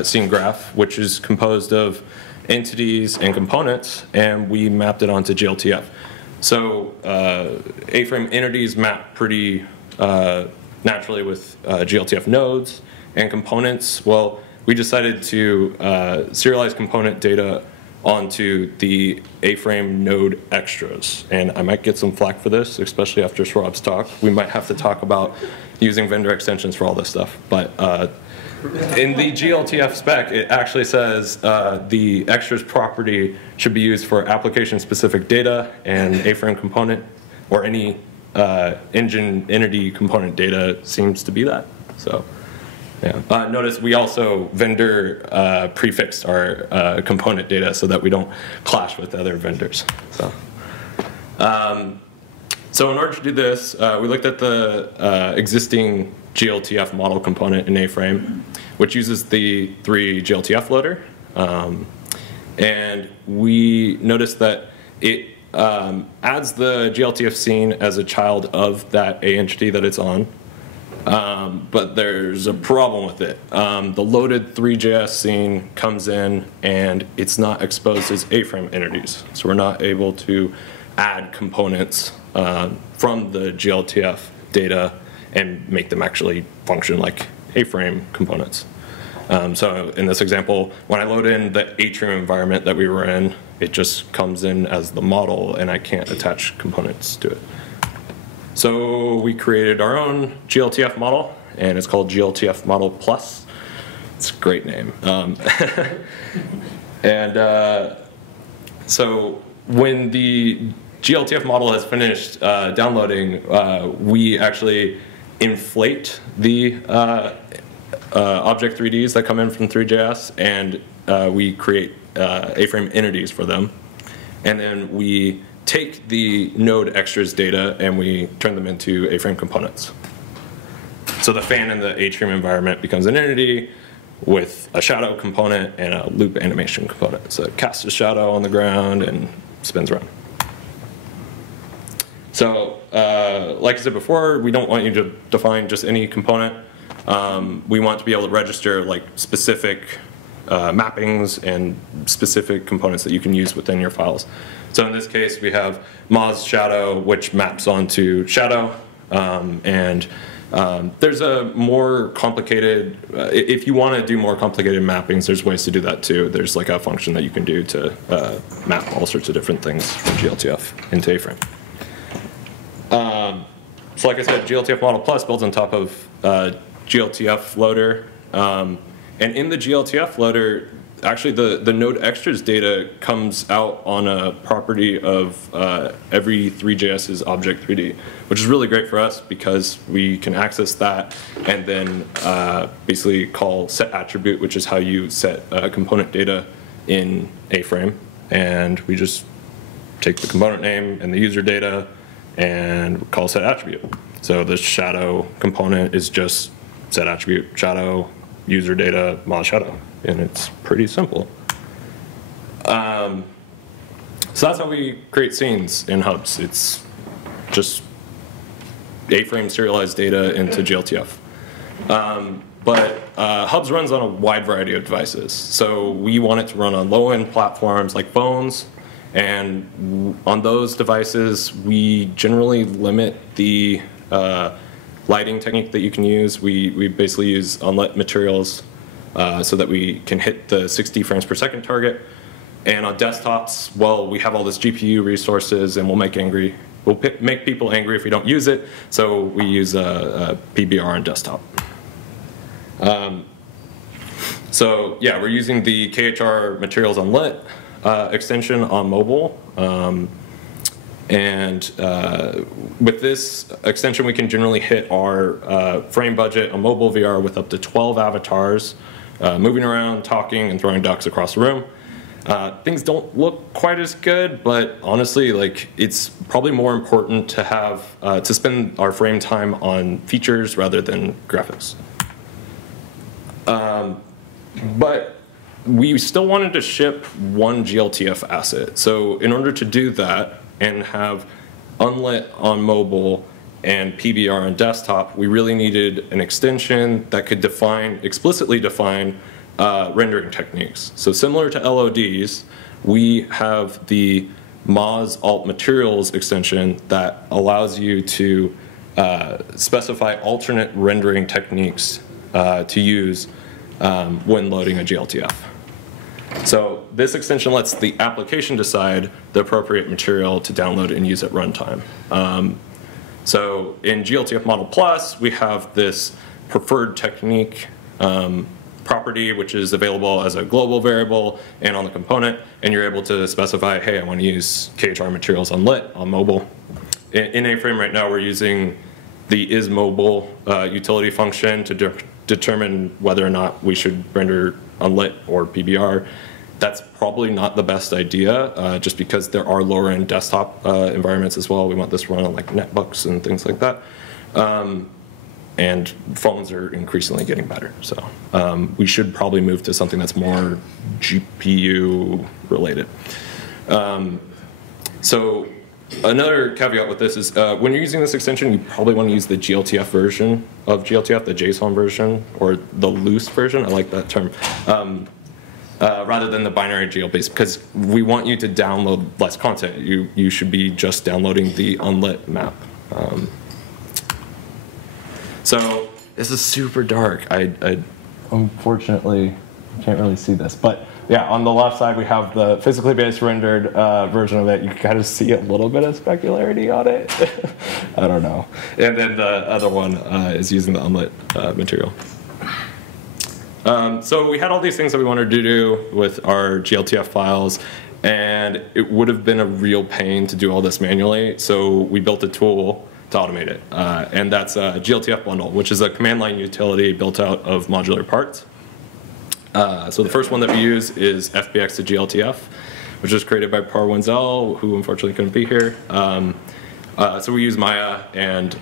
scene graph, which is composed of entities and components, and we mapped it onto glTF. So A-frame entities map pretty naturally with glTF nodes, and components, well, we decided to serialize component data onto the A-frame node extras. And I might get some flack for this, especially after Saurabh's talk. We might have to talk about using vendor extensions for all this stuff. But in the glTF spec, it actually says the extras property should be used for application-specific data, and A-frame component, or any engine entity component data seems to be that. So, yeah. Notice we also vendor prefixed our component data so that we don't clash with other vendors. So, so in order to do this, we looked at the existing glTF model component in A-frame, which uses the 3 glTF loader. And we noticed that it adds the glTF scene as a child of that A entity that it's on. But there's a problem with it. The loaded 3JS scene comes in and it's not exposed as A-frame entities. So we're not able to add components from the glTF data and make them actually function like A-frame components. So in this example, when I load in the atrium environment that we were in, it just comes in as the model and I can't attach components to it. So we created our own glTF model, and it's called glTF Model Plus. It's a great name. And so when the glTF model has finished downloading, we actually inflate the object 3Ds that come in from 3JS, and we create A-frame entities for them. And then we take the node extras data and we turn them into A-frame components. So the fan in the atrium environment becomes an entity with a shadow component and a loop animation component. So it casts a shadow on the ground and spins around. So like I said before, we don't want you to define just any component. We want to be able to register like specific mappings and specific components that you can use within your files. So in this case, we have Moz shadow, which maps onto shadow. There's a more complicated, if you want to do more complicated mappings, there's ways to do that too. There's like a function that you can do to map all sorts of different things from glTF into A-frame. So like I said, glTF Model Plus builds on top of glTF loader. And in the glTF loader, actually the node extras data comes out on a property of every Three.js's object 3D, which is really great for us because we can access that and then basically call set attribute, which is how you set component data in A-frame. And we just take the component name and the user data and call set attribute. So the shadow component is just set attribute shadow user data mod shadow, and it's pretty simple. So that's how we create scenes in hubs. It's just A-frame serialized data into glTF. But hubs runs on a wide variety of devices. So we want it to run on low-end platforms like phones. And on those devices, we generally limit the lighting technique that you can use. We basically use unlit materials so that we can hit the 60 frames per second target. And on desktops, well, we have all this GPU resources, and we'll make people angry if we don't use it. So we use a PBR on desktop. So yeah, we're using the KHR Materials Unlit extension on mobile. With this extension, we can generally hit our frame budget on mobile VR with up to 12 avatars, moving around, talking, and throwing ducks across the room. Things don't look quite as good, but honestly, like, it's probably more important to have to spend our frame time on features rather than graphics. But we still wanted to ship one glTF asset. So in order to do that and have unlit on mobile and PBR on desktop, we really needed an extension that could explicitly define rendering techniques. So similar to LODs, we have the Moz Alt Materials extension that allows you to specify alternate rendering techniques to use when loading a glTF. So this extension lets the application decide the appropriate material to download and use at runtime. So in glTF Model Plus, we have this preferred technique property, which is available as a global variable and on the component, and you're able to specify, hey, I want to use KHR Materials Unlit on mobile. In A-frame right now, we're using the isMobile utility function to determine whether or not we should render unlit or PBR. That's probably not the best idea, just because there are lower-end desktop environments as well. We want this to run on like netbooks and things like that. And phones are increasingly getting better. So we should probably move to something that's more GPU related. So another caveat with this is when you're using this extension, you probably want to use the glTF version of glTF, the JSON version, or the loose version. I like that term. Rather than the binary GL-based, because we want you to download less content. You should be just downloading the unlit map. So this is super dark. I unfortunately can't really see this, but yeah, on the left side we have the physically based rendered version of it. You can kind of see a little bit of specularity on it. I don't know. And then the other one is using the unlit material. So we had all these things that we wanted to do with our glTF files, and it would have been a real pain to do all this manually, so we built a tool to automate it, and that's a glTF bundle, which is a command line utility built out of modular parts. So the first one that we use is FBX to glTF, which was created by Parwenzel, who unfortunately couldn't be here. So we use Maya, and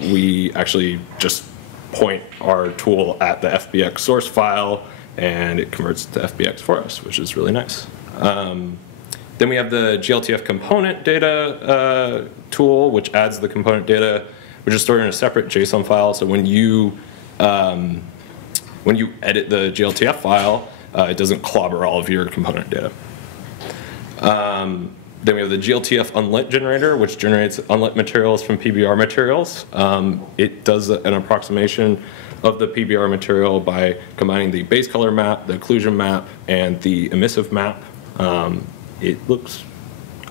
we actually just point our tool at the FBX source file, and it converts it to FBX for us, which is really nice. Then we have the glTF component data tool, which adds the component data, which is stored in a separate JSON file. So when you edit the glTF file, it doesn't clobber all of your component data. Then we have the glTF unlit generator, which generates unlit materials from PBR materials. It does an approximation of the PBR material by combining the base color map, the occlusion map, and the emissive map. It looks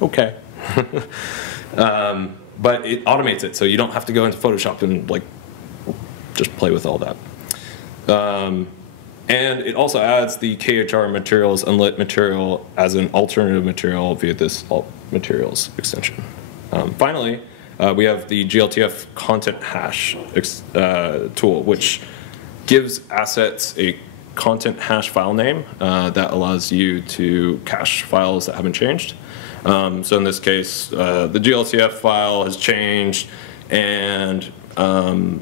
okay. But it automates it, so you don't have to go into Photoshop and like just play with all that. And it also adds the KHR materials unlit material as an alternative material via this alt materials extension. Finally, we have the glTF content hash tool, which gives assets a content hash file name that allows you to cache files that haven't changed. So in this case, the glTF file has changed, and I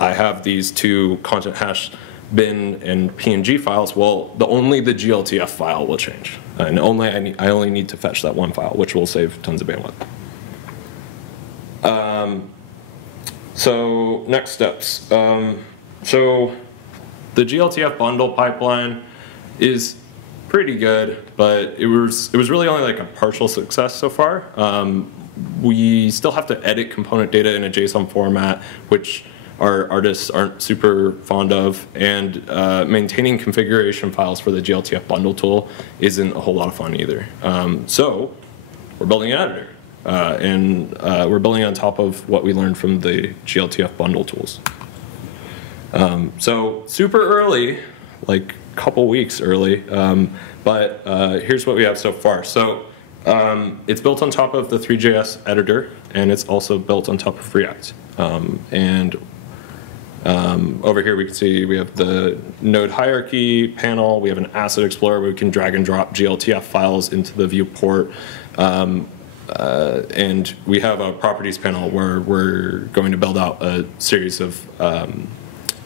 have these two content hash bin and PNG files. Well, only the glTF file will change, and I only need to fetch that one file, which will save tons of bandwidth. So next steps. So the glTF bundle pipeline is pretty good, but it was really only like a partial success so far. We still have to edit component data in a JSON format, which our artists aren't super fond of, and maintaining configuration files for the glTF bundle tool isn't a whole lot of fun either. So we're building an editor, and we're building on top of what we learned from the glTF bundle tools. So super early, like a couple weeks early, but here's what we have so far. So it's built on top of the 3JS editor, and it's also built on top of React. Over here we can see we have the node hierarchy panel. We have an asset explorer where we can drag and drop glTF files into the viewport. And we have a properties panel where we're going to build out a series of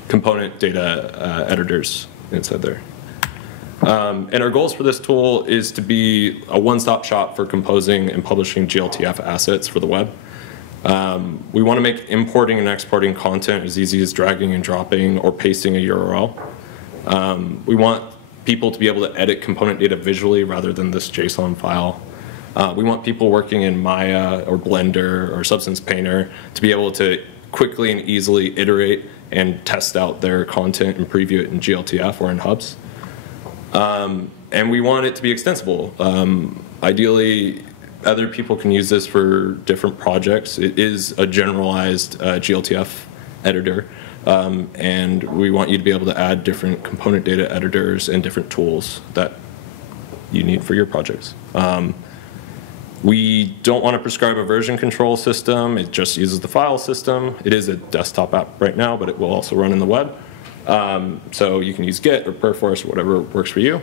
component data editors inside there. And our goals for this tool is to be a one-stop shop for composing and publishing glTF assets for the web. We want to make importing and exporting content as easy as dragging and dropping or pasting a URL. We want people to be able to edit component data visually rather than this JSON file. We want people working in Maya or Blender or Substance Painter to be able to quickly and easily iterate and test out their content and preview it in glTF or in hubs. And we want it to be extensible. Ideally, other people can use this for different projects. It is a generalized glTF editor, and we want you to be able to add different component data editors and different tools that you need for your projects. We don't want to prescribe a version control system. It just uses the file system. It is a desktop app right now, but it will also run in the web. So you can use Git or Perforce or whatever works for you.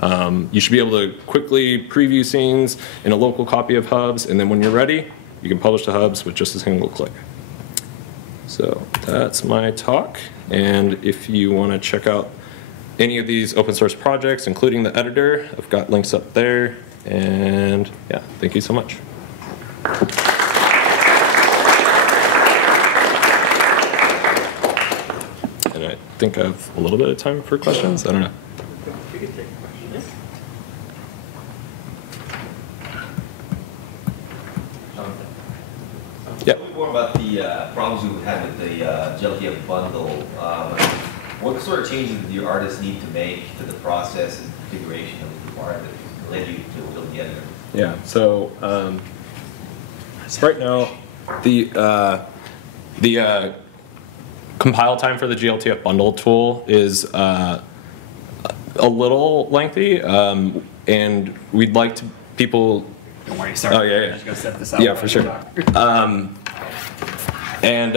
You should be able to quickly preview scenes in a local copy of Hubs, and then when you're ready, you can publish to Hubs with just a single click. So that's my talk, and if you want to check out any of these open source projects, including the editor, I've got links up there, and yeah, thank you so much. And I think I have a little bit of time for questions. I don't know. Yeah. Tell me more about the problems you had with the glTF bundle. What sort of changes did your artists need to make to the process and configuration of the part that led you to build the editor? Yeah. So right now, the compile time for the glTF bundle tool is a little lengthy, and we'd like to people. Don't worry, sorry. Oh, yeah. I'm just going to set this up. Yeah, for sure. And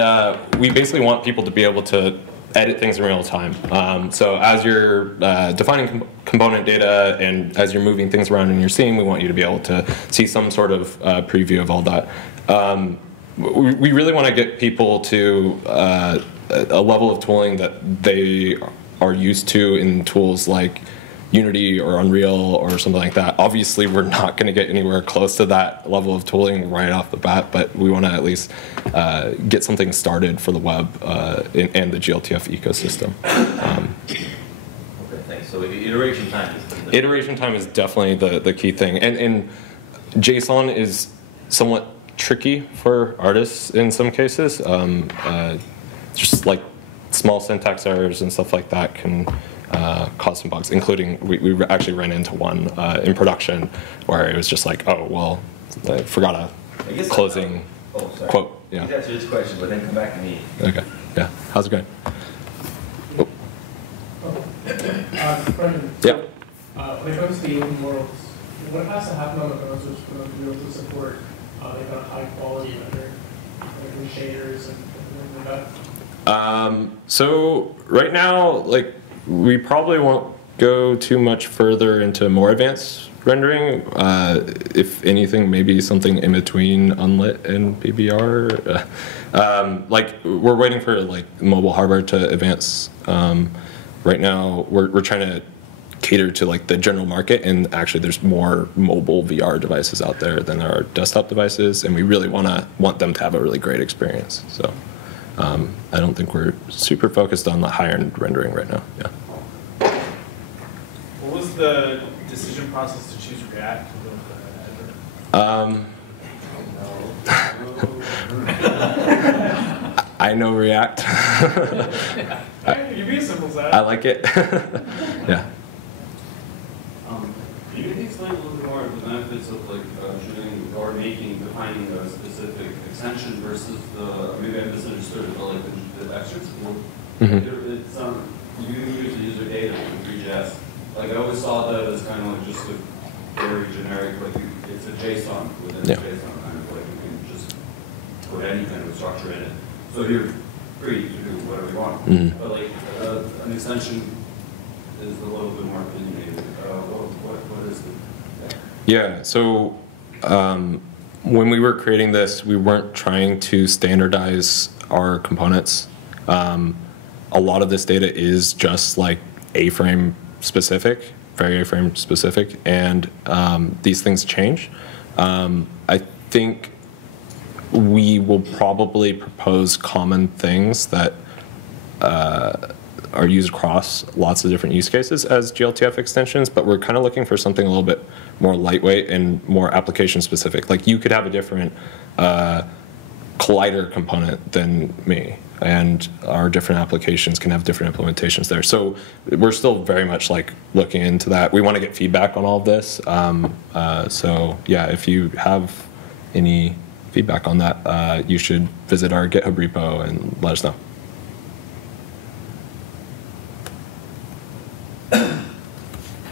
we basically want people to be able to edit things in real time. So as you're defining component data and as you're moving things around in your scene, we want you to be able to see some sort of preview of all that. We really want to get people to a level of tooling that they are used to in tools like Unity or Unreal or something like that. Obviously, we're not going to get anywhere close to that level of tooling right off the bat, but we want to at least get something started for the web and the glTF ecosystem. Okay, thanks. So iteration time is iteration time is definitely the key thing, and JSON is somewhat tricky for artists in some cases. Just like small syntax errors and stuff like that can cause some bugs, including we actually ran into one in production where it was just like, oh, well, I forgot a closing quote. Yeah. You answer this question, but then come back to me. Okay. Yeah. How's it going? Oh. Question. Yeah. When it comes to the open worlds, what has to happen on the browsers for them to be able to support like a high quality rendering, like the shaders and everything like that? So right now, like, we probably won't go too much further into more advanced rendering. If anything, maybe something in between unlit and PBR. Like, we're waiting for like mobile hardware to advance. Right now, we're trying to cater to like the general market, and actually there's more mobile VR devices out there than there are desktop devices, and we really want them to have a really great experience. So I don't think we're super focused on the higher-end rendering right now. Yeah. What was the decision process to choose React? I know React. You're being simple, Zach. I like it. Yeah. Can you explain a little bit more of the benefits of like shooting or defining a specific extension versus the, maybe I misunderstood it, but like the extract? It's you use the user data in 3JS. Like I always saw that as kind of like just a very generic, like it's a JSON within a JSON, kind of like you can just put any kind of structure in it. So you're free to do whatever you want. But like an extension is a little bit more opinionated. What is it? Yeah, so when we were creating this, we weren't trying to standardize our components. A lot of this data is just like A-frame specific, very A-frame specific, and these things change. I think we will probably propose common things that are used across lots of different use cases as glTF extensions, but we're kind of looking for something a little bit more lightweight and more application specific. Like you could have a different collider component than me, and our different applications can have different implementations there. So we're still very much like looking into that. We want to get feedback on all of this. So yeah, if you have any feedback on that, you should visit our GitHub repo and let us know.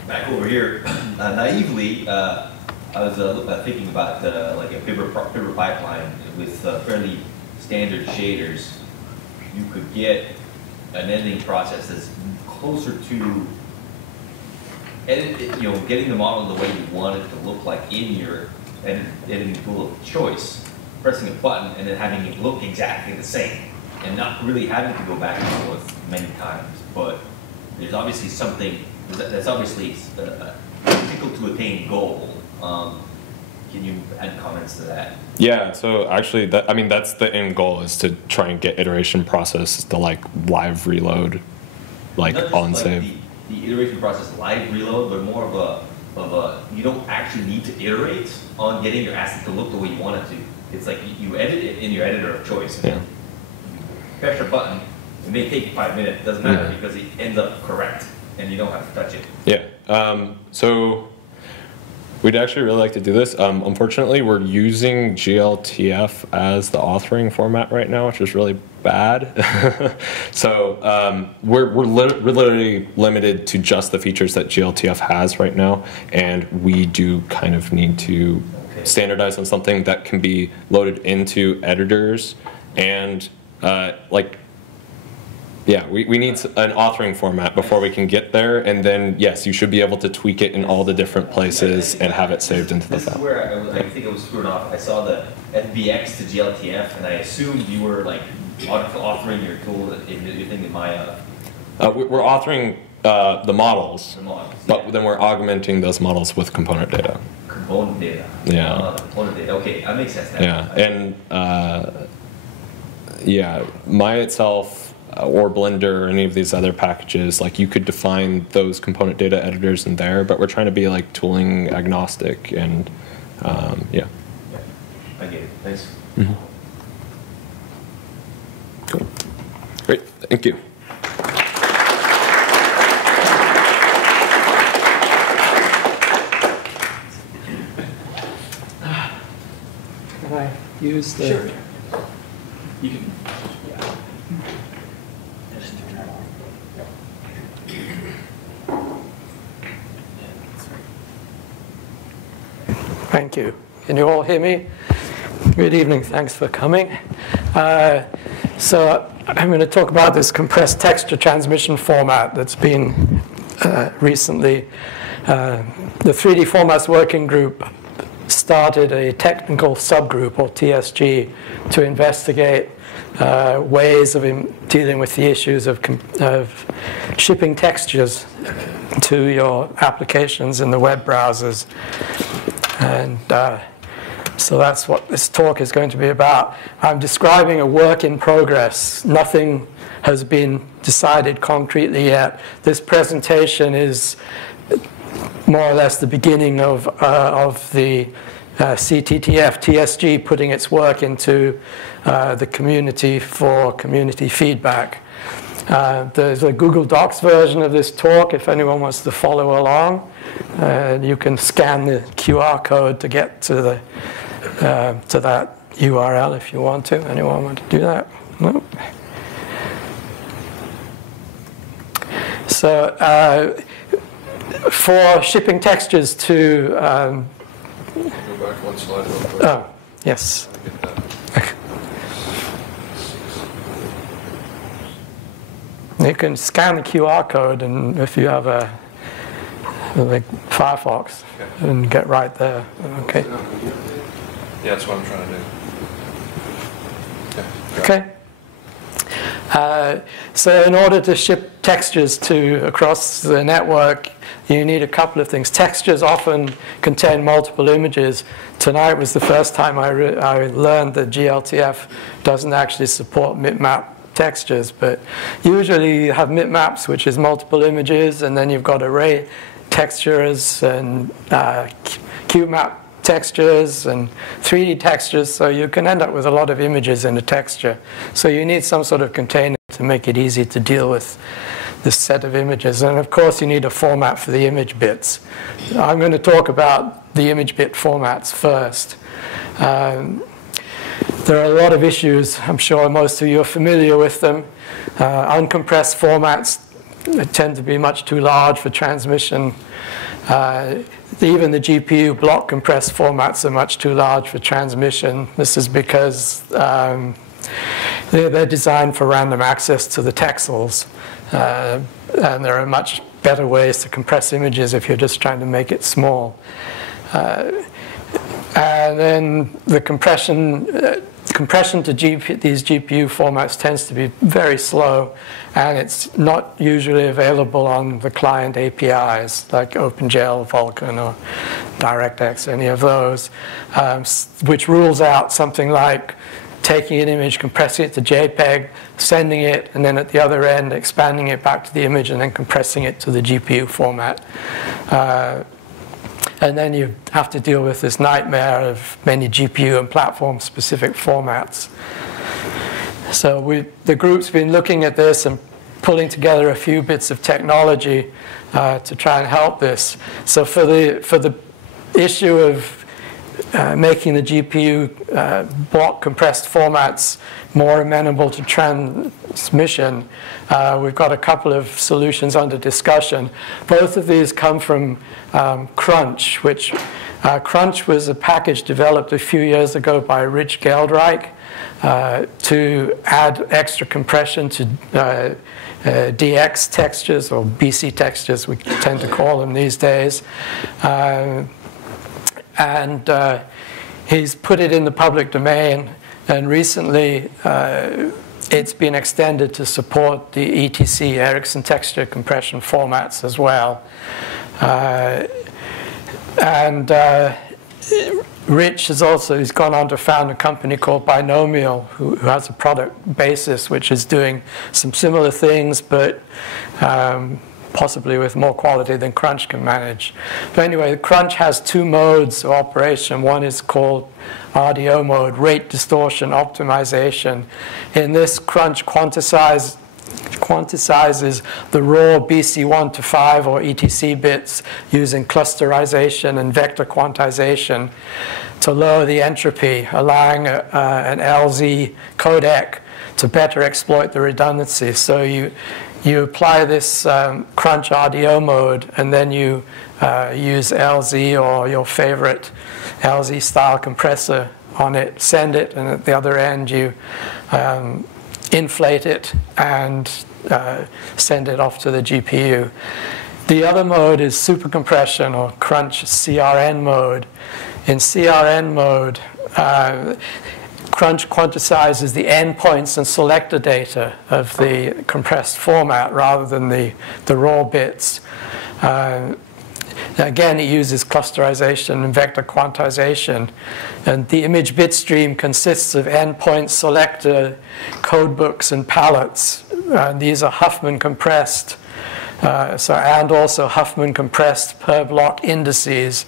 Back over here, naively, I was thinking about like a paper pipeline with fairly standard shaders. You could get an editing process that's closer to getting the model the way you want it to look like in your editing tool of choice, pressing a button and then having it look exactly the same, and not really having to go back and forth many times. But there's obviously something that's obviously a difficult to attain goal. Can you add comments to that? Yeah, so actually, that's the end goal, is to try and get iteration process to like live reload, like on like save. The iteration process live reload, but more of a you don't actually need to iterate on getting your asset to look the way you want it to. It's like you edit it in your editor of choice. And you press your button. It may take 5 minutes. It doesn't matter because it ends up correct, and you don't have to touch it. Yeah. So we'd actually really like to do this. Unfortunately, we're using glTF as the authoring format right now, which is really bad. So we're literally limited to just the features that glTF has right now, and we do kind of need to standardize on something that can be loaded into editors and like Yeah, we need an authoring format before we can get there, and then yes, you should be able to tweak it in all the different places and have it saved into the file. This is where I think I was screwing off. I saw the FBX to glTF, and I assumed you were like authoring your tool your thing in Maya. We're authoring the models, but yeah. then we're augmenting those models with component data. Component data. Yeah. Component data. Okay, that makes sense now. Yeah, and yeah, Maya itself or Blender or any of these other packages, like you could define those component data editors in there, but we're trying to be like tooling agnostic and yeah. I get it. Thanks. Mm-hmm. Cool. Great. Thank you. Can I use the... Sure. You can. Yeah. Thank you. Can you all hear me? Good evening. Thanks for coming. So I'm going to talk about this compressed texture transmission format that's been recently. The 3D Formats Working Group started a technical subgroup, or TSG, to investigate ways of dealing with the issues of shipping textures to your applications in the web browsers. And so that's what this talk is going to be about. I'm describing a work in progress. Nothing has been decided concretely yet. This presentation is more or less the beginning of the CTTF, TSG, putting its work into the community for community feedback. There's a Google Docs version of this talk if anyone wants to follow along. You can scan the QR code to get to that URL if you want to. Anyone want to do that? No? So for shipping textures to... Go back one slide real quick. Oh, yes. You can scan the QR code, and if you have a like Firefox, and get right there. Okay. Yeah, that's what I'm trying to do. Okay. So in order to ship textures across the network, you need a couple of things. Textures often contain multiple images. Tonight was the first time I learned that glTF doesn't actually support bitmap textures, but usually you have bitmaps, which is multiple images, and then you've got array textures and QMap textures and 3D textures, so you can end up with a lot of images in a texture. So you need some sort of container to make it easy to deal with this set of images. And of course you need a format for the image bits. I'm going to talk about the image bit formats first. There are a lot of issues. I'm sure most of you are familiar with them. Uncompressed formats tend to be much too large for transmission. Even the GPU block compressed formats are much too large for transmission. This is because they're designed for random access to the texels. And there are much better ways to compress images if you're just trying to make it small. And then the compression to these GPU formats tends to be very slow, and it's not usually available on the client APIs like OpenGL, Vulkan, or DirectX, any of those, which rules out something like taking an image, compressing it to JPEG, sending it, and then at the other end expanding it back to the image and then compressing it to the GPU format. And then you have to deal with this nightmare of many GPU and platform-specific formats. So the group's been looking at this and pulling together a few bits of technology to try and help this. So for the issue of making the GPU block compressed formats more amenable to transmission. We've got a couple of solutions under discussion. Both of these come from Crunch, which Crunch was a package developed a few years ago by Rich Geldreich to add extra compression to DX textures, or BC textures we tend to call them these days. And he's put it in the public domain, and recently it's been extended to support the ETC, Ericsson Texture Compression formats as well. Rich has he's gone on to found a company called Binomial, who has a product basis which is doing some similar things, but possibly with more quality than Crunch can manage. But anyway, Crunch has two modes of operation. One is called RDO mode, rate distortion optimization. In this, Crunch quantizes the raw BC1 to 5 or ETC bits using clusterization and vector quantization to lower the entropy, allowing an LZ codec to better exploit the redundancy. So you apply this Crunch RDO mode, and then you use LZ or your favorite LZ style compressor on it, send it, and at the other end you inflate it and send it off to the GPU. The other mode is super compression, or Crunch CRN mode. In CRN mode, Crunch quantizes the endpoints and selector data of the compressed format rather than the raw bits. Again, it uses clusterization and vector quantization. And the image bit stream consists of endpoint, selector, codebooks, and palettes. These are Huffman compressed. And also Huffman compressed per block indices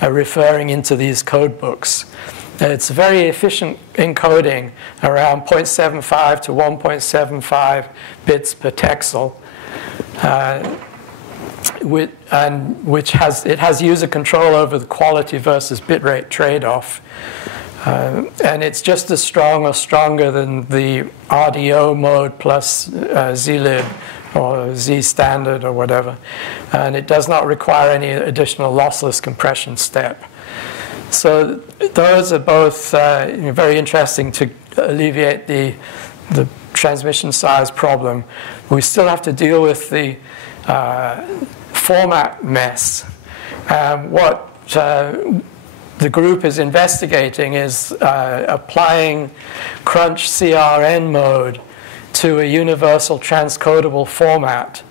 referring into these codebooks. It's very efficient encoding, around 0.75 to 1.75 bits per texel. Which has user control over the quality versus bitrate trade-off. And it's just as strong or stronger than the RDO mode plus zlib or Z standard or whatever. And it does not require any additional lossless compression step. So those are both very interesting to alleviate the transmission size problem. We still have to deal with the format mess. What the group is investigating is applying Crunch CRN mode to a universal transcodable format.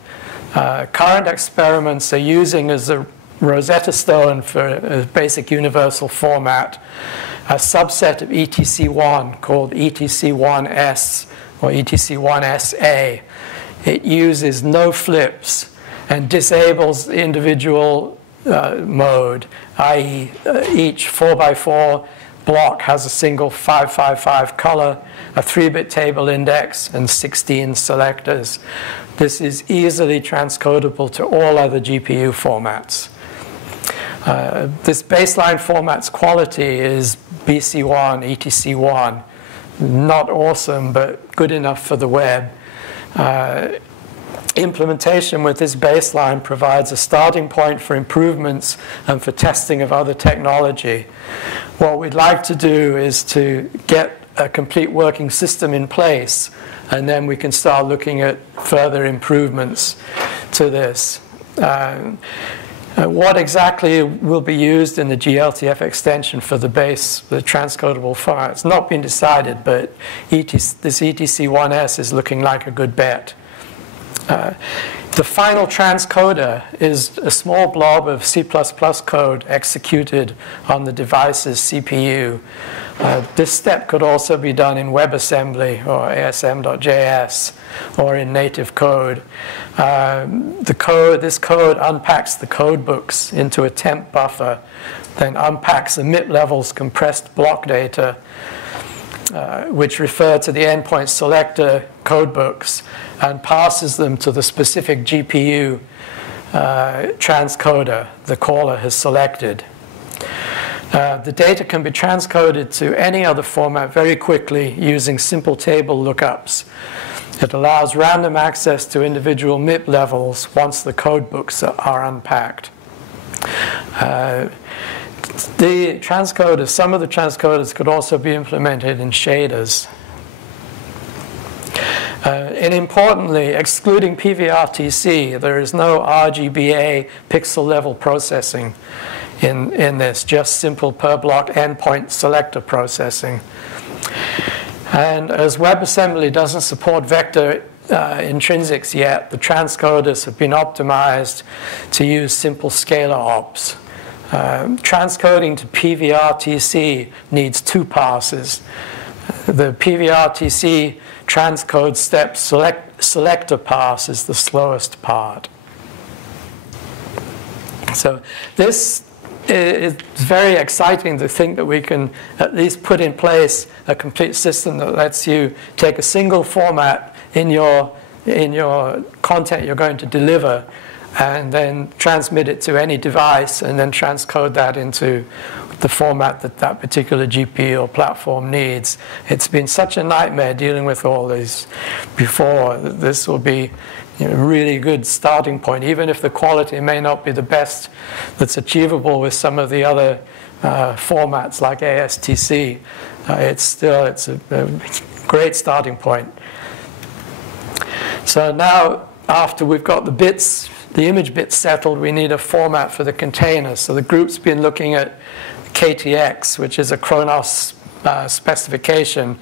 Current experiments are using as a Rosetta Stone for a basic universal format a subset of ETC1 called ETC1S or ETC1SA. It uses no flips and disables the individual mode, i.e. each 4x4 block has a single 555 color, a 3-bit table index, and 16 selectors. This is easily transcodable to all other GPU formats. This baseline format's quality is BC1, ETC1. Not awesome, but good enough for the web. Implementation with this baseline provides a starting point for improvements and for testing of other technology. What we'd like to do is to get a complete working system in place, and then we can start looking at further improvements to this. What exactly will be used in the glTF extension for the transcodable format? It's not been decided, but this ETC1S is looking like a good bet. The final transcoder is a small blob of C++ code executed on the device's CPU. This step could also be done in WebAssembly or ASM.js or in native code. This code unpacks the codebooks into a temp buffer, then unpacks emit levels compressed block data, which refer to the endpoint selector codebooks, and passes them to the specific GPU transcoder the caller has selected. The data can be transcoded to any other format very quickly using simple table lookups. It allows random access to individual MIP levels once the code books are unpacked. The transcoders, some of the transcoders could also be implemented in shaders. And importantly, excluding PVRTC, there is no RGBA pixel level processing in this, just simple per block endpoint selector processing. And as WebAssembly doesn't support vector intrinsics yet, the transcoders have been optimized to use simple scalar ops. Transcoding to PVRTC needs 2 passes. The PVRTC transcode step selector pass is the slowest part. So this is very exciting to think that we can at least put in place a complete system that lets you take a single format in your content you're going to deliver and then transmit it to any device and then transcode that into the format that that particular GPU or platform needs. It's been such a nightmare dealing with all these before. This will be a really good starting point, even if the quality may not be the best that's achievable with some of the other formats like ASTC. It's a great starting point. So now, after we've got the image bits settled, we need a format for the container. So the group's been looking at KTX, which is a Khronos specification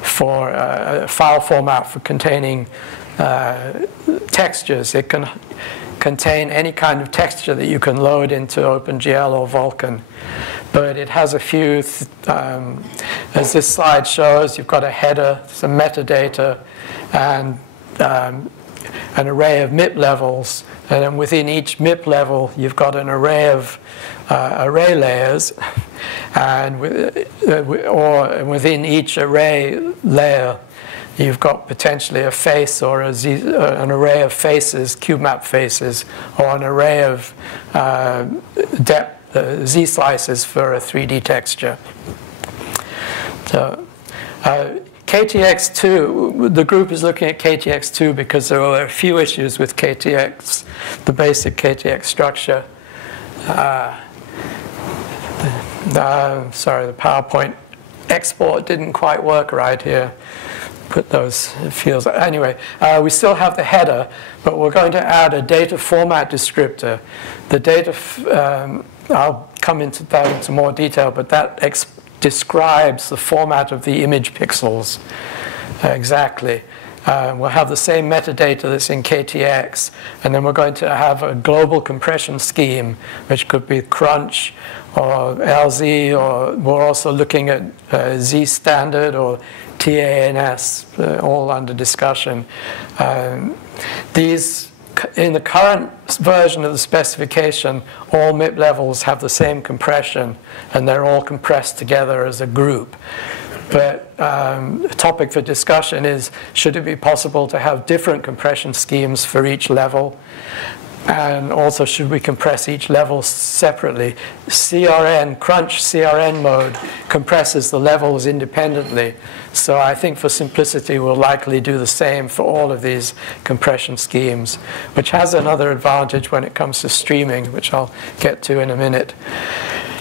for a file format for containing textures. It can contain any kind of texture that you can load into OpenGL or Vulkan. But it has a few, as this slide shows, you've got a header, some metadata, and an array of MIP levels. And then within each MIP level, you've got an array of array layers. And within each array layer, you've got potentially a face or an array of faces, cube-map faces, or an array of Z-slices for a 3D texture. So KTX2, the group is looking at KTX2 because there are a few issues with KTX, the basic KTX structure. Sorry, the PowerPoint export didn't quite work right here. Put those fields. Anyway, we still have the header, but we're going to add a data format descriptor. The data, I'll come into that into more detail, but that describes the format of the image pixels exactly. We'll have the same metadata that's in KTX, and then we're going to have a global compression scheme, which could be Crunch or LZ, or we're also looking at Z standard or TANS, all under discussion. These, in the current version of the specification, all MIP levels have the same compression, and they're all compressed together as a group. But the topic for discussion is, should it be possible to have different compression schemes for each level? And also, should we compress each level separately? Crunch CRN mode compresses the levels independently. So I think for simplicity, we'll likely do the same for all of these compression schemes, which has another advantage when it comes to streaming, which I'll get to in a minute.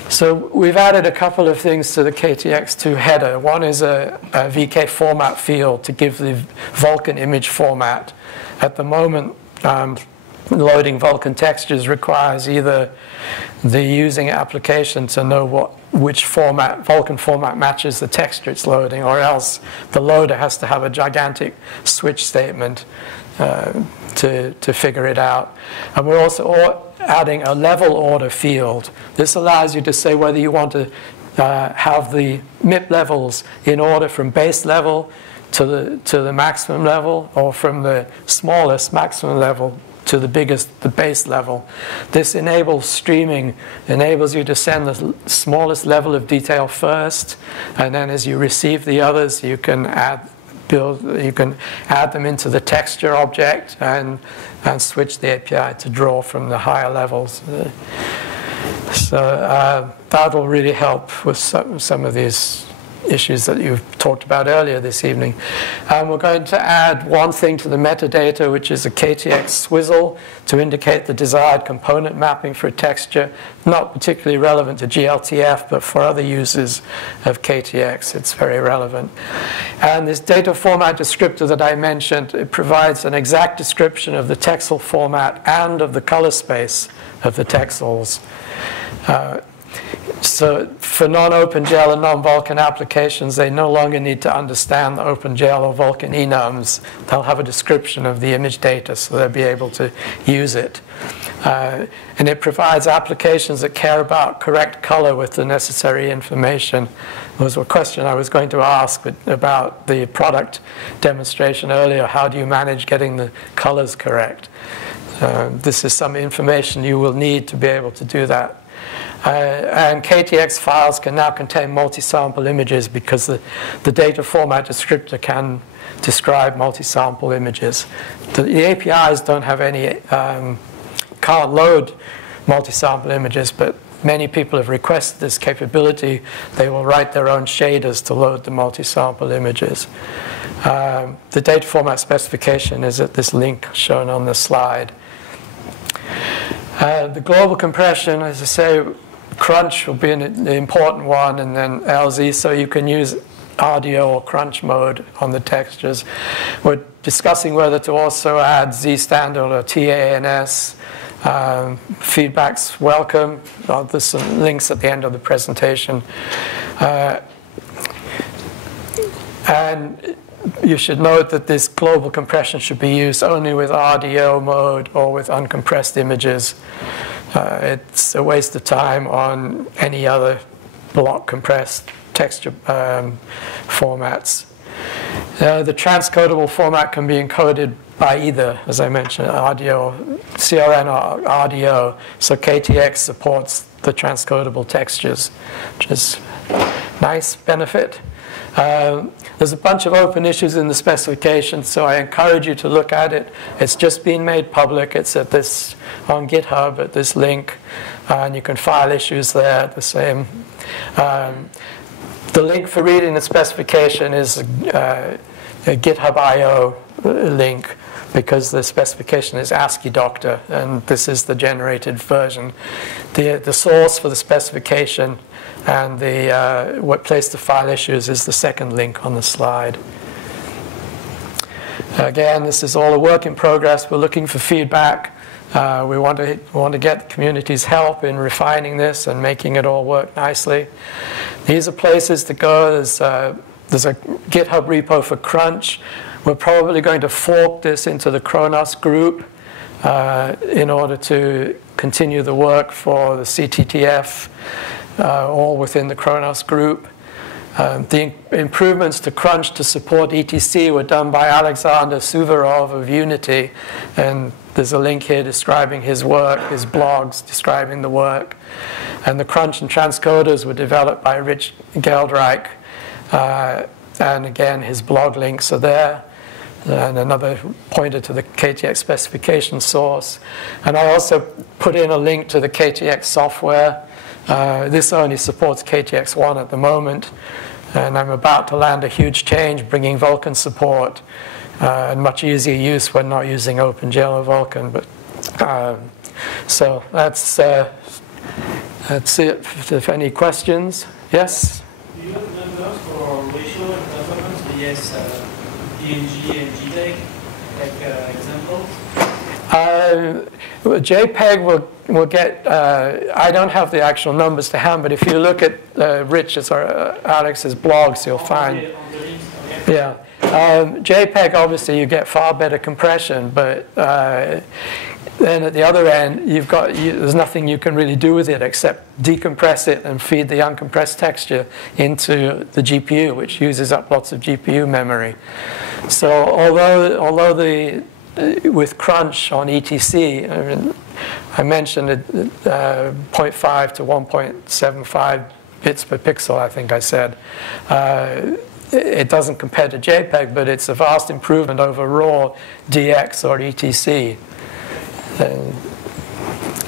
So we've added a couple of things to the KTX2 header. One is a VK format field to give the Vulkan image format. At the moment, loading Vulkan textures requires either the using application to know which format, Vulkan format matches the texture it's loading, or else the loader has to have a gigantic switch statement to figure it out. And we're also adding a level order field. This allows you to say whether you want to have the MIP levels in order from base level to the maximum level, or from the smallest maximum level to the biggest, the base level. This enables streaming, enables you to send the smallest level of detail first, and then as you receive the others, you can add them into the texture object and switch the API to draw from the higher levels. So that will really help with some of these issues that you've talked about earlier this evening. We're going to add one thing to the metadata, which is a KTX swizzle to indicate the desired component mapping for a texture. Not particularly relevant to glTF, but for other uses of KTX, it's very relevant. And this data format descriptor that I mentioned, it provides an exact description of the texel format and of the color space of the texels. So for non-OpenGL and non-Vulkan applications, they no longer need to understand the OpenGL or Vulkan enums. They'll have a description of the image data, so they'll be able to use it. And it provides applications that care about correct color with the necessary information. There was a question I was going to ask about the product demonstration earlier. How do you manage getting the colors correct? This is some information you will need to be able to do that. And KTX files can now contain multi-sample images because the data format descriptor can describe multi-sample images. The APIs don't have any, can't load multi-sample images, but many people have requested this capability. They will write their own shaders to load the multi-sample images. The data format specification is at this link shown on the slide. The global compression, as I say, crunch will be an important one, and then LZ, so you can use RDO or crunch mode on the textures. We're discussing whether to also add Z standard or TANS. Feedback's welcome. There's some links at the end of the presentation. And you should note that this global compression should be used only with RDO mode or with uncompressed images. It's a waste of time on any other block compressed texture formats. The transcodable format can be encoded by either, as I mentioned, RDO, CRN or RDO. So KTX supports the transcodable textures, which is a nice benefit. There's a bunch of open issues in the specification, so I encourage you to look at it. It's just been made public. It's at this on GitHub at this link, and you can file issues there. The same. The link for reading the specification is a GitHub IO link, because the specification is ASCII Doctor, and this is the generated version. The source for the specification and the what place to file issues is the second link on the slide. Again, this is all a work in progress. We're looking for feedback. We want to get the community's help in refining this and making it all work nicely. These are places to go. There's a GitHub repo for Crunch. We're probably going to fork this into the Khronos group in order to continue the work for the CTTF, all within the Khronos group. The improvements to Crunch to support ETC were done by Alexander Suvorov of Unity, and there's a link here describing his work, his blogs describing the work. And the Crunch and transcoders were developed by Rich Geldreich, and again, his blog links are there. And another pointer to the KTX specification source. And I also put in a link to the KTX software. This only supports KTX 1 at the moment, and I'm about to land a huge change, bringing Vulkan support and much easier use when not using OpenGL or Vulkan. But so that's it. If any questions, yes. Do you have numbers for ratio and performance? Yes, PNG and JPEG, like examples. JPEG will get, I don't have the actual numbers to hand, but if you look at Rich's or Alex's blogs, you'll find, yeah. JPEG, obviously, you get far better compression, but then at the other end, there's nothing you can really do with it except decompress it and feed the uncompressed texture into the GPU, which uses up lots of GPU memory. So although with Crunch on ETC, I mentioned 0.5 to 1.75 bits per pixel, I think I said. It doesn't compare to JPEG, but it's a vast improvement over RAW, DX, or ETC.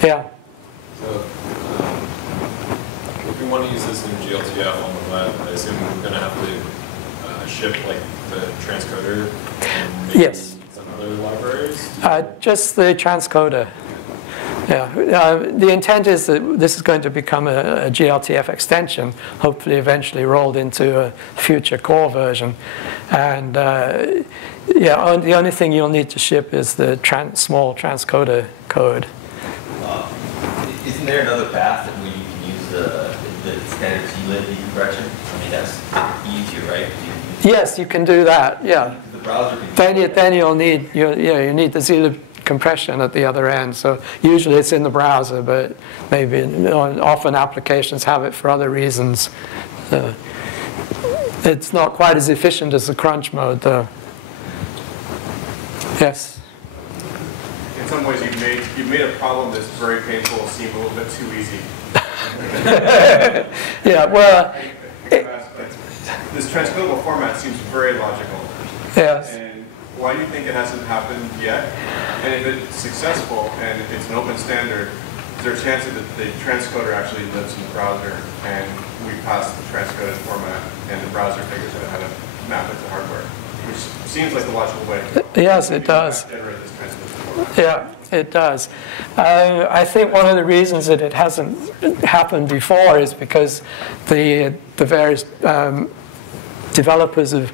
Yeah? So, GLTF on the web, I assume we're going to have to ship like the transcoder and maybe Yes. some other libraries? Just the transcoder. Yeah, the intent is that this is going to become a glTF extension, hopefully eventually rolled into a future core version. And yeah, the only thing you'll need to ship is the small transcoder code. Isn't there another path where you can use the standard glib decompression? I mean, that's easier, right? Yes, you can do that. Yeah. The browser can Then you'll need you need the zlib compression at the other end. So usually it's in the browser, but maybe often applications have it for other reasons. It's not quite as efficient as the crunch mode, though. Yes. In some ways, you've made a problem that's very painful seem a little bit too easy. Yeah. Well. This transcodable format seems very logical. Yes. And why do you think it hasn't happened yet? And if it's successful and it's an open standard, is there a chance that the transcoder actually lives in the browser and we pass the transcoded format and the browser figures out how to map it to hardware? Which seems like the logical way. Yes, it does. Generate this transcoded format. Yeah, it does. I think one of the reasons that it hasn't happened before is because the various developers of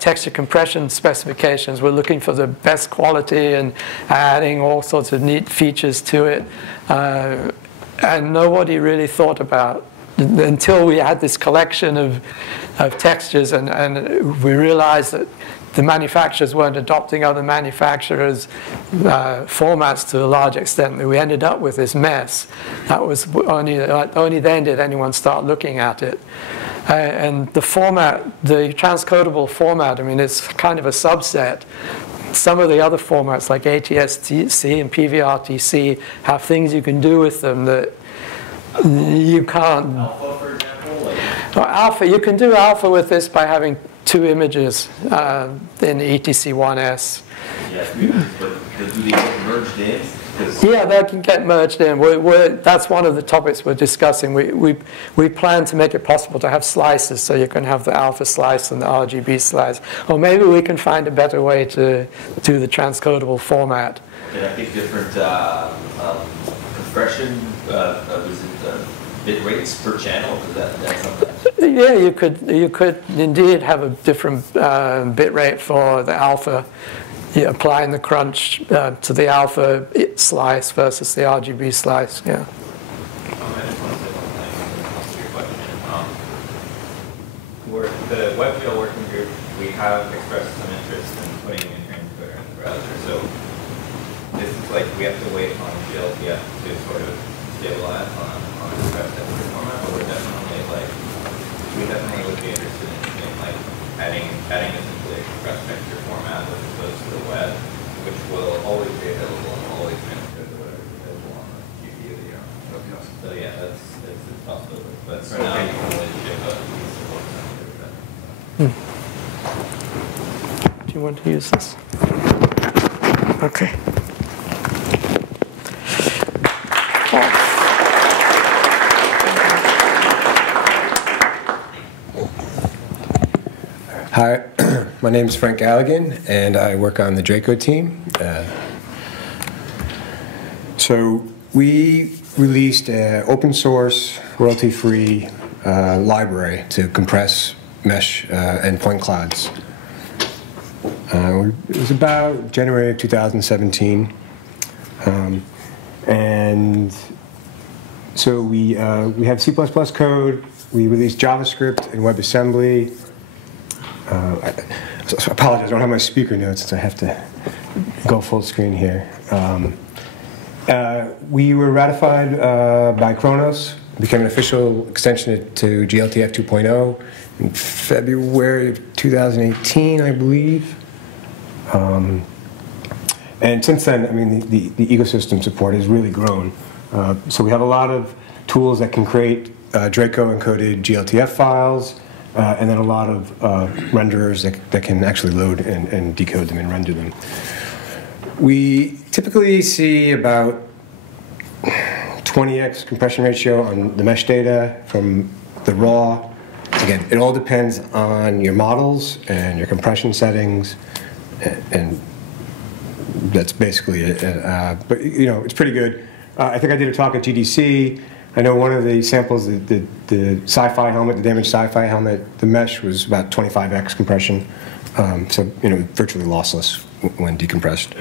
texture compression specifications were looking for the best quality and adding all sorts of neat features to it. And nobody really thought about, until we had this collection of textures and we realized that the manufacturers weren't adopting other manufacturers' formats to a large extent, that we ended up with this mess. That was only then did anyone start looking at it. And the format, the transcodable format, I mean, it's kind of a subset. Some of the other formats like ATSTC and PVRTC have things you can do with them that you can't. Alpha, for example? Alpha, you can do alpha with this by having 2 images in ETC1S. Yes, but do they get merged in? Yeah, that can get merged in. That's one of the topics we're discussing. We plan to make it possible to have slices, so you can have the alpha slice and the RGB slice. Or maybe we can find a better way to do the transcodable format. And I think different compression, bit rates per channel. That's something. Yeah, you could indeed have a different bit rate for the alpha. Yeah, applying the crunch to the alpha slice versus the RGB slice, yeah. I just want to say one thing in response to your question. The WebGL working group, we have expressed some interest in putting a transcoder in the browser. So this is like, we have to wait on glTF to sort of stabilize on a express texture format, but we definitely would be interested in like adding essentially a express texture format as opposed to the web, which will always be available and always transcode to whatever's available on the GPU that you're on. So yeah, it's possible. But for now, you can only ship a piece of work. Do you want to use this? Okay. Hi, my name is Frank Galligan, and I work on the Draco team. So we released an open source, royalty-free library to compress mesh endpoint clouds. It was about January of 2017. And so we have C++ code, we released JavaScript and WebAssembly. I apologize, I don't have my speaker notes, so I have to go full screen here. We were ratified by Khronos, became an official extension to glTF 2.0 in February of 2018, I believe. And since then, I mean, the ecosystem support has really grown. So we have a lot of tools that can create Draco encoded glTF files, and then a lot of renderers that can actually load and decode them and render them. We typically see about 20x compression ratio on the mesh data from the raw. Again, it all depends on your models and your compression settings, and that's basically it. But you know, it's pretty good. I think I did a talk at GDC. I know one of the samples, the sci-fi helmet, the damaged sci-fi helmet, the mesh was about 25x compression. So, you know, virtually lossless when decompressed.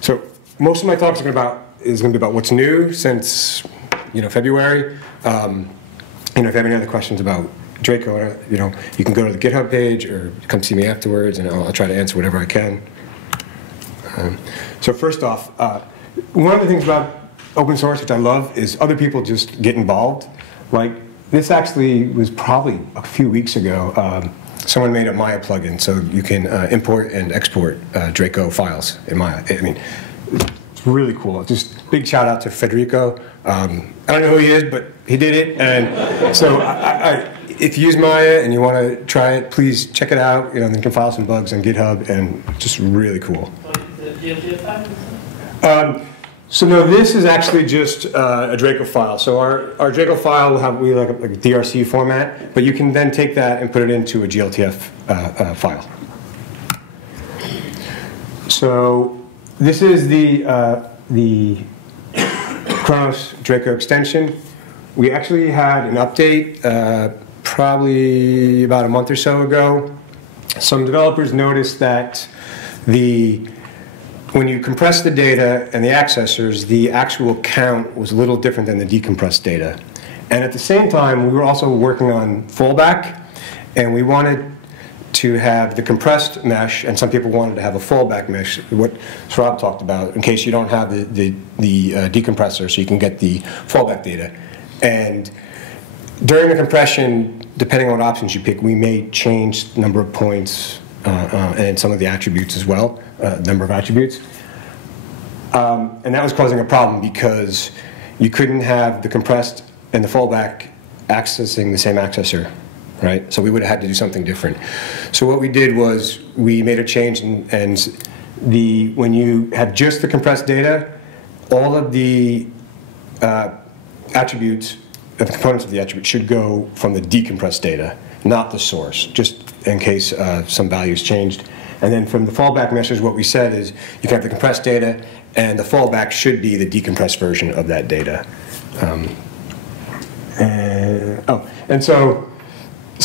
So most of my talk is going to be about what's new since, you know, February. You know, if you have any other questions about Draco, you know, you can go to the GitHub page or come see me afterwards, and I'll try to answer whatever I can. So first off, one of the things about open source, which I love, is other people just get involved. Like, this actually was probably a few weeks ago. Someone made a Maya plugin, so you can import and export Draco files in Maya. I mean, it's really cool. Just big shout out to Federico. I don't know who he is, but he did it. And so if you use Maya and you want to try it, please check it out. You know, you can file some bugs on GitHub, and just really cool. So no, this is actually just a Draco file. So our Draco file will have like a DRC format, but you can then take that and put it into a glTF file. So this is the Khronos Draco extension. We actually had an update probably about a month or so ago. Some developers noticed that when you compress the data and the accessors, the actual count was a little different than the decompressed data. And at the same time, we were also working on fallback, and we wanted to have the compressed mesh, and some people wanted to have a fallback mesh, what Saurabh talked about, in case you don't have the decompressor, so you can get the fallback data. And during the compression, depending on what options you pick, we may change the number of points and some of the attributes as well, number of attributes. And that was causing a problem because you couldn't have the compressed and the fallback accessing the same accessor, right? So we would have had to do something different. So what we did was we made a change, and when you have just the compressed data, all of the attributes, the components of the attribute should go from the decompressed data, not the source, just in case some values changed. And then from the fallback meshes, what we said is you can have the compressed data, and the fallback should be the decompressed version of that data. And so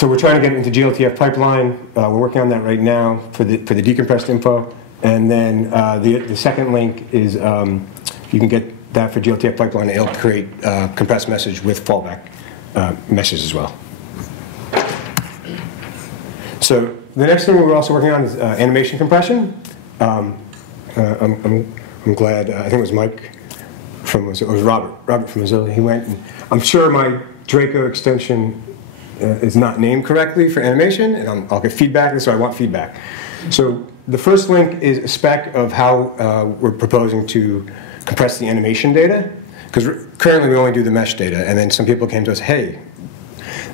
we're trying to get into glTF pipeline. We're working on that right now for the decompressed info. And then the second link is you can get that for glTF pipeline. It'll create compressed message with fallback meshes as well. So the next thing we're also working on is animation compression. I'm glad, I think it was Mike from Mozilla, it was Robert from Mozilla. He went, and I'm sure my Draco extension is not named correctly for animation, and I'll get feedback, so I want feedback. So the first link is a spec of how we're proposing to compress the animation data, because currently we only do the mesh data, and then some people came to us, hey,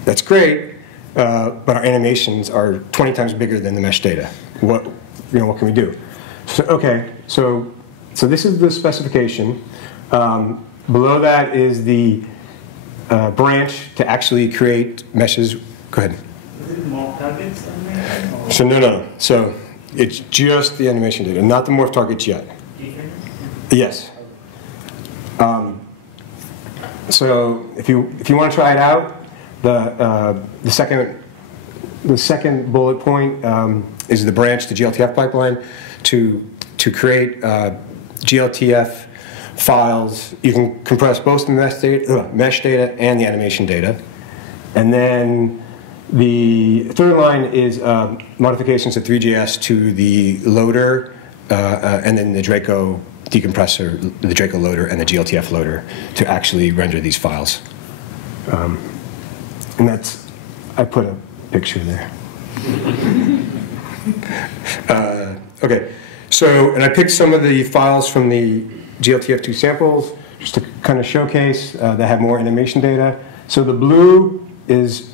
that's great, but our animations are 20 times bigger than the mesh data. What can we do? So, okay, so this is the specification. Below that is the branch to actually create meshes. Go ahead. Is it more targets on there? So no. So it's just the animation data, not the morph targets yet. Yes. So if you want to try it out, the second bullet point is the branch to glTF pipeline to create glTF files. You can compress both the mesh data and the animation data. And then the third line is modifications to 3JS to the loader, and then the Draco decompressor, the Draco loader, and the glTF loader to actually render these files. And that's, I put a picture there. Okay, so, and I picked some of the files from the glTF2 samples just to kind of showcase that have more animation data. So the blue is,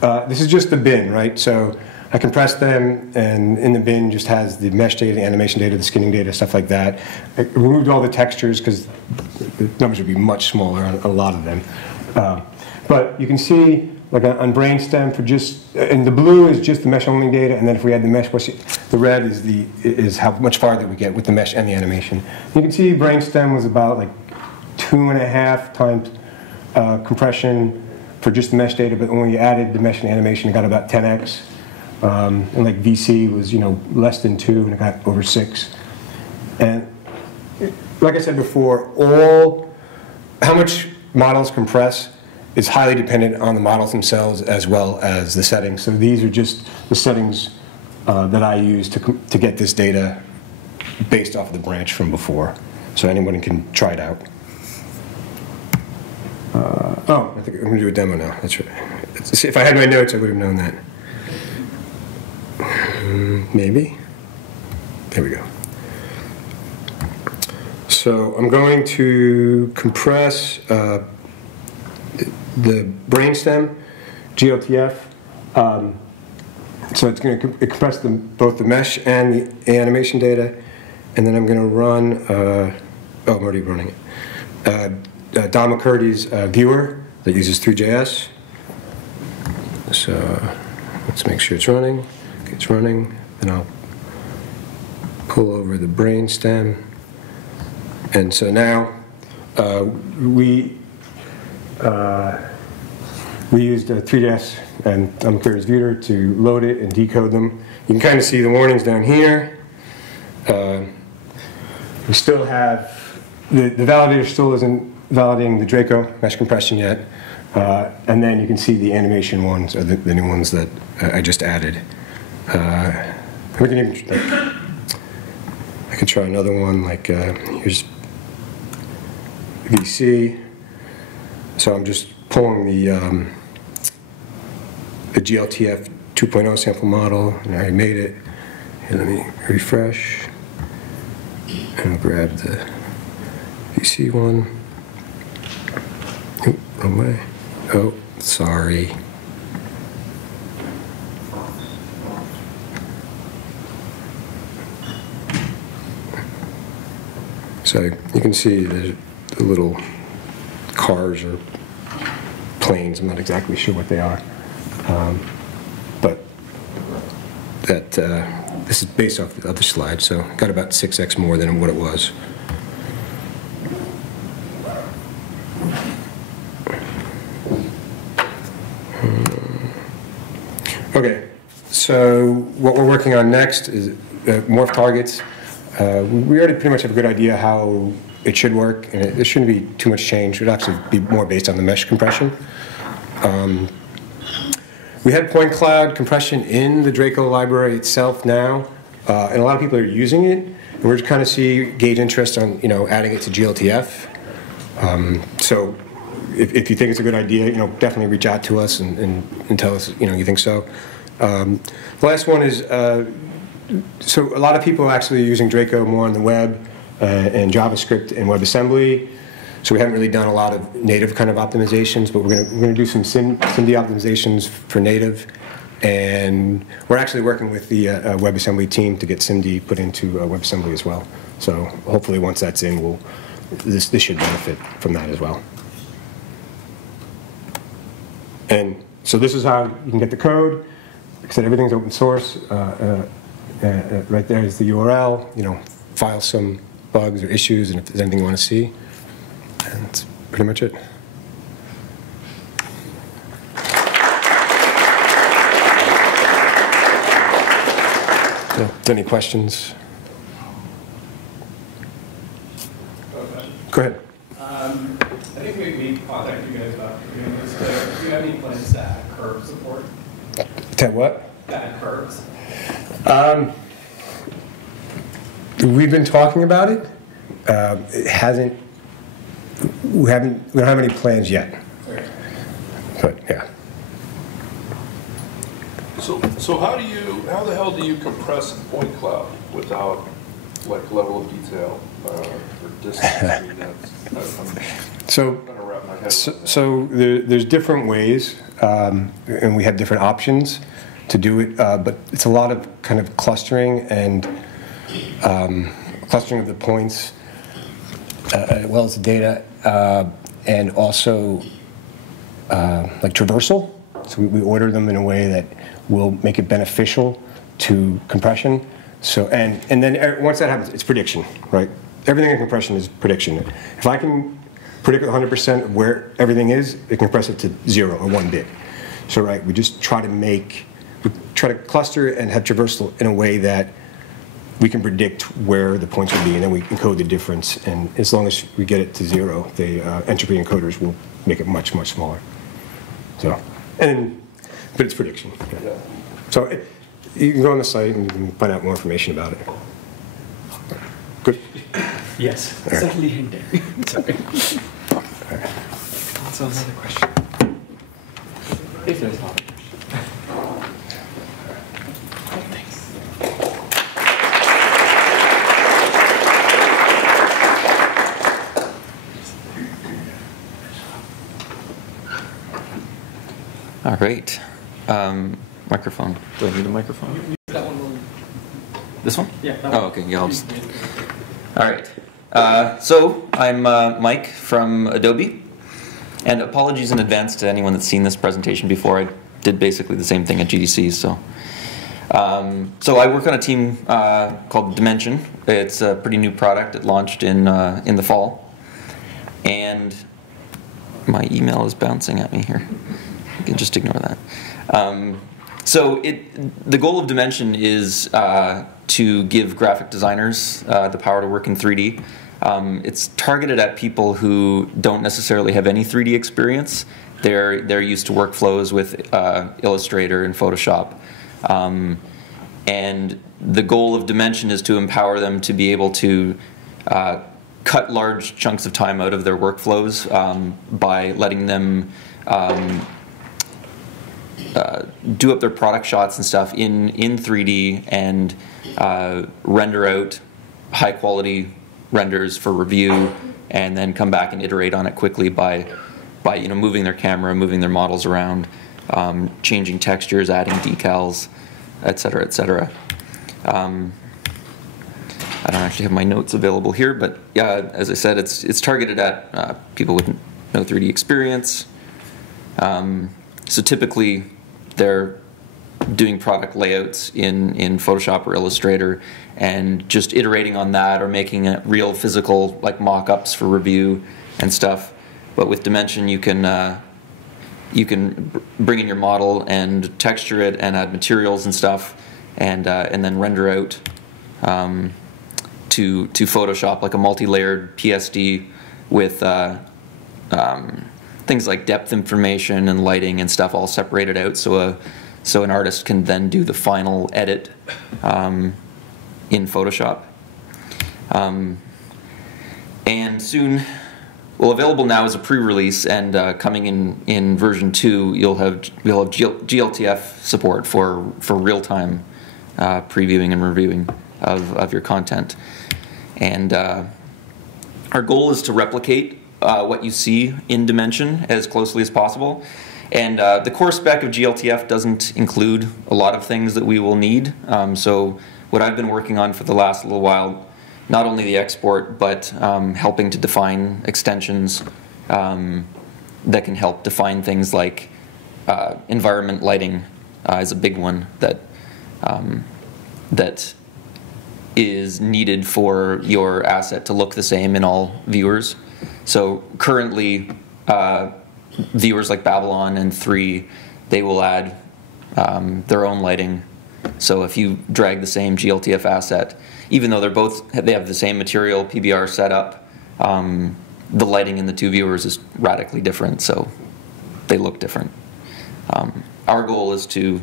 this is just the bin, right? So I compressed them, and in the bin just has the mesh data, the animation data, the skinning data, stuff like that. I removed all the textures because the numbers would be much smaller on a lot of them. But you can see, like on brainstem, for just, and the blue is just the mesh only data, and then if we add the mesh, the red is how much farther we get with the mesh and the animation. You can see brainstem was about like 2.5 times compression for just the mesh data, but when we added the mesh and animation, it got about 10x. And like VC was, less than 2, and it got over 6. And like I said before, how much models compress is highly dependent on the models themselves as well as the settings. So these are just the settings that I use to get this data based off of the branch from before. So anyone can try it out. I think I'm going to do a demo now. That's right. If I had my notes, I would have known that. Maybe. There we go. So I'm going to compress the brainstem, glTF. So it's going to compress both the mesh and the animation data. And then I'm going to run, I'm already running it. Don McCurdy's viewer that uses 3JS. So let's make sure it's running. Okay, it's running. Then I'll pull over the brainstem. And so now we used 3JS and Don McCurdy's viewer to load it and decode them. You can kind of see the warnings down here. We still have, the validator still isn't validating the Draco mesh compression yet. And then you can see the animation ones, or the new ones that I just added. We can even, I could try another one, like here's VC. So I'm just pulling the glTF 2.0 sample model, and I made it. Here, let me refresh. And I'll grab the VC one. Oh, wrong way. Oh, sorry. So you can see the little cars or planes. I'm not exactly sure what they are, but that this is based off the other slide. So got about 6x more than what it was. Okay, so what we're working on next is morph targets. We already pretty much have a good idea how it should work, and there shouldn't be too much change. It should actually be more based on the mesh compression. We have point cloud compression in the Draco library itself now, and a lot of people are using it. And we're just kind of gauge interest on adding it to glTF. So if you think it's a good idea, definitely reach out to us and tell us you think so. The last one is so a lot of people are actually using Draco more on the web and JavaScript and WebAssembly. So we haven't really done a lot of native kind of optimizations, but we're going to do some SIMD optimizations for native, and we're actually working with the WebAssembly team to get SIMD put into WebAssembly as well. So hopefully once that's in, this should benefit from that as well. And so this is how you can get the code. Like I said, everything's open source. Right there is the URL. File some bugs or issues, and if there's anything you want to see. And that's pretty much it. So, any questions? Go ahead. I think we contacted you guys about doing this, but do you have any plans to add curve support? To what? To add curves. We've been talking about it. It hasn't. We don't have any plans yet. Okay. But yeah. So how the hell do you compress point cloud without like level of detail or distance? So there's different ways, and we have different options to do it, but it's a lot of kind of clustering and clustering of the points as well as the data, and also like traversal. So we order them in a way that will make it beneficial to compression. So and then once that happens, it's prediction, right? Everything in compression is prediction. If I can predict 100% of where everything is, it can compress it to 0 or 1 bit. So right, we just try to cluster and have traversal in a way that we can predict where the points will be, and then we encode the difference. And as long as we get it to 0, the entropy encoders will make it much, much smaller. So, but it's prediction. Yeah. So you can go on the site and you can find out more information about it. Good? Yes, certainly hinted. Sorry. Right. So another question. If there's not. All right. Microphone. Do I need a microphone? That one. This one? Yeah. Oh, okay. Yeah, I'll just... All right. So I'm Mike from Adobe, and apologies in advance to anyone that's seen this presentation before. I did basically the same thing at GDC. So I work on a team called Dimension. It's a pretty new product. It launched in the fall, and my email is bouncing at me here. You can just ignore that. The goal of Dimension is to give graphic designers the power to work in 3D. It's targeted at people who don't necessarily have any 3D experience. They're used to workflows with Illustrator and Photoshop. And the goal of Dimension is to empower them to be able to cut large chunks of time out of their workflows by letting them do up their product shots and stuff in 3D and render out high quality renders for review, and then come back and iterate on it quickly by moving their camera, moving their models around, changing textures, adding decals, etc., etc. I don't actually have my notes available here, but yeah, as I said, it's targeted at people with no 3D experience. So typically, they're doing product layouts in Photoshop or Illustrator and just iterating on that, or making it real physical like mock-ups for review and stuff. But with Dimension, you can bring in your model and texture it and add materials and stuff, and then render out to Photoshop like a multi-layered PSD with things like depth information and lighting and stuff all separated out, so an artist can then do the final edit in Photoshop. And soon, well, available now as a pre-release, and coming in version 2, you'll have glTF support for real-time previewing and reviewing of your content. And our goal is to replicate what you see in Dimension as closely as possible. And the core spec of glTF doesn't include a lot of things that we will need. So what I've been working on for the last little while, not only the export, but helping to define extensions that can help define things like environment lighting is a big one that is needed for your asset to look the same in all viewers. So currently, viewers like Babylon and 3, they will add their own lighting. So if you drag the same glTF asset, even though they have the same material PBR setup, the lighting in the two viewers is radically different, so they look different. Our goal is to,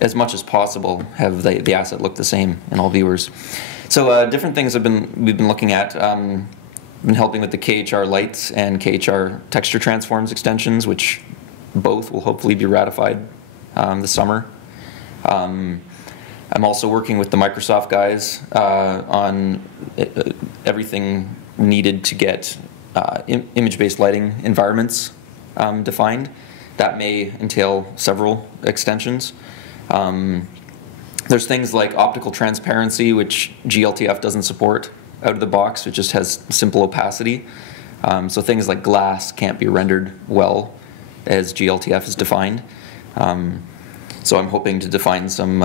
as much as possible, have the asset look the same in all viewers. So different things we've been looking at. Been helping with the KHR lights and KHR texture transforms extensions, which both will hopefully be ratified this summer. I'm also working with the Microsoft guys on everything needed to get image-based lighting environments defined. That may entail several extensions. There's things like optical transparency, which glTF doesn't support out of the box. It just has simple opacity. So things like glass can't be rendered well as glTF is defined. So I'm hoping to define some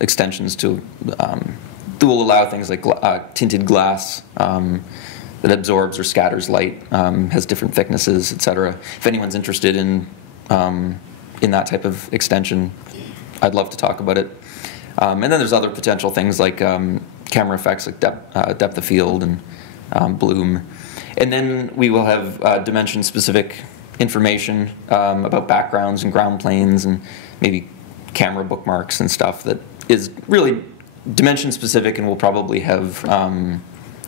extensions to that will allow things like tinted glass that absorbs or scatters light, has different thicknesses, etc. If anyone's interested in that type of extension, I'd love to talk about it. And then there's other potential things like camera effects like depth of field and bloom. And then we will have dimension-specific information about backgrounds and ground planes and maybe camera bookmarks and stuff that is really dimension-specific and will probably have,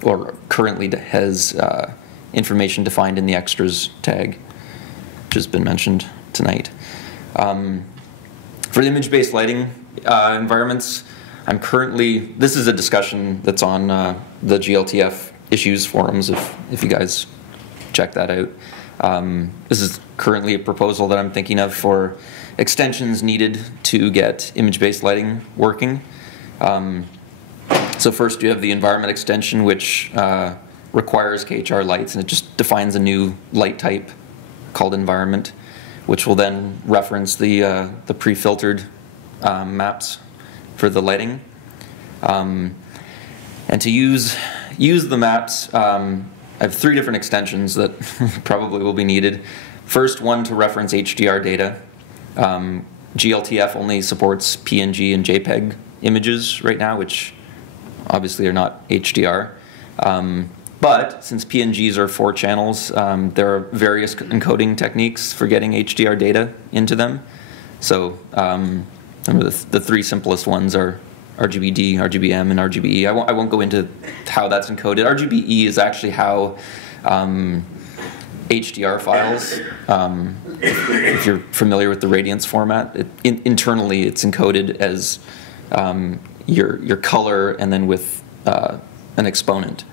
or currently has information defined in the extras tag, which has been mentioned tonight. For the image-based lighting environments, I'm currently, this is a discussion that's on the glTF issues forums if you guys check that out. This is currently a proposal that I'm thinking of for extensions needed to get image-based lighting working. So first you have the environment extension, which requires KHR lights, and it just defines a new light type called environment, which will then reference the pre-filtered maps for the lighting. And to use the maps, I have 3 different extensions that probably will be needed. First, one to reference HDR data. glTF only supports PNG and JPEG images right now, which obviously are not HDR. But since PNGs are 4 channels, there are various encoding techniques for getting HDR data into them. So the 3 simplest ones are RGBD, RGBM, and RGBE. I won't go into how that's encoded. RGBE is actually how HDR files, if you're familiar with the radiance format, internally it's encoded as your color and then with an exponent,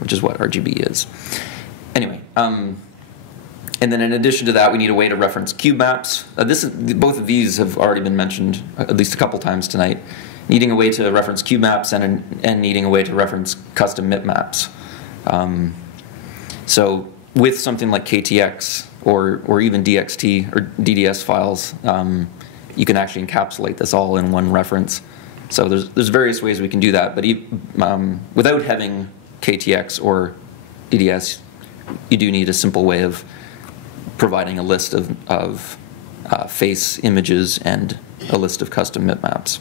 which is what RGB is. Anyway, and then in addition to that, we need a way to reference cube maps. Both of these have already been mentioned at least a couple times tonight. Needing a way to reference cube maps and needing a way to reference custom MIP maps. So with something like KTX or even DXT or DDS files, you can actually encapsulate this all in one reference. So there's various ways we can do that, but without having KTX or DDS, you do need a simple way of providing a list of face images and a list of custom MIP maps.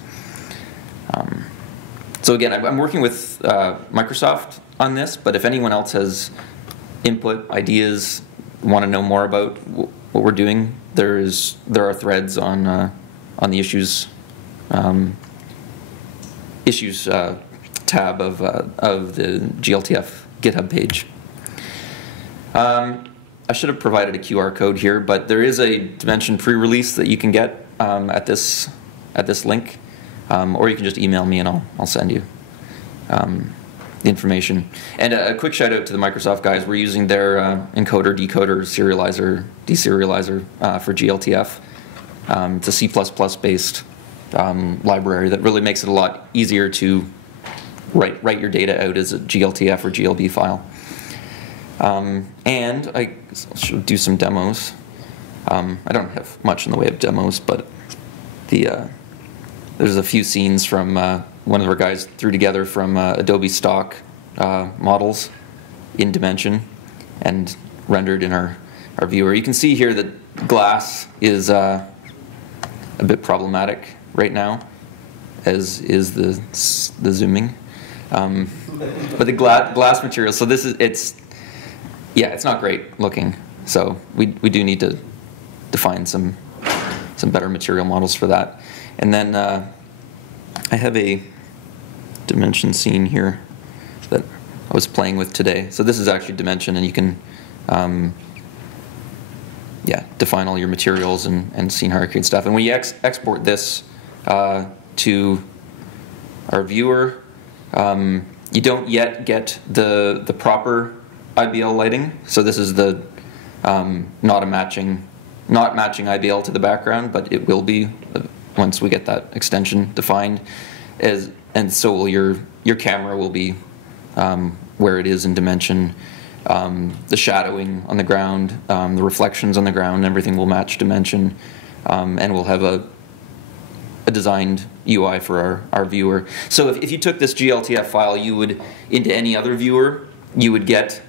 So again, I'm working with Microsoft on this, but if anyone else has input, ideas, want to know more about what we're doing, there are threads on the issues tab of the glTF GitHub page. I should have provided a QR code here, but there is a Dimension pre-release that you can get at this link, or you can just email me and I'll send you the information. And a quick shout out to the Microsoft guys. We're using their encoder, decoder, serializer, deserializer for glTF. It's a C++ based library that really makes it a lot easier to write your data out as a glTF or GLB file. And I should do some demos. I don't have much in the way of demos, but there's a few scenes from one of our guys threw together from Adobe stock models in Dimension and rendered in our viewer. You can see here that glass is a bit problematic right now, as is the zooming. But the glass material, so it's not great looking. So we do need to define some better material models for that. And then I have a Dimension scene here that I was playing with today. So this is actually Dimension, and you can define all your materials and scene hierarchy and stuff. And when you export this to our viewer, you don't yet get the proper IBL lighting. So this is the not matching IBL to the background, but it will be once we get that extension defined. And so will your camera will be where it is in Dimension, the shadowing on the ground, the reflections on the ground, everything will match dimension, and we'll have a designed UI for our viewer. So if you took this glTF file, you would, into any other viewer, you would get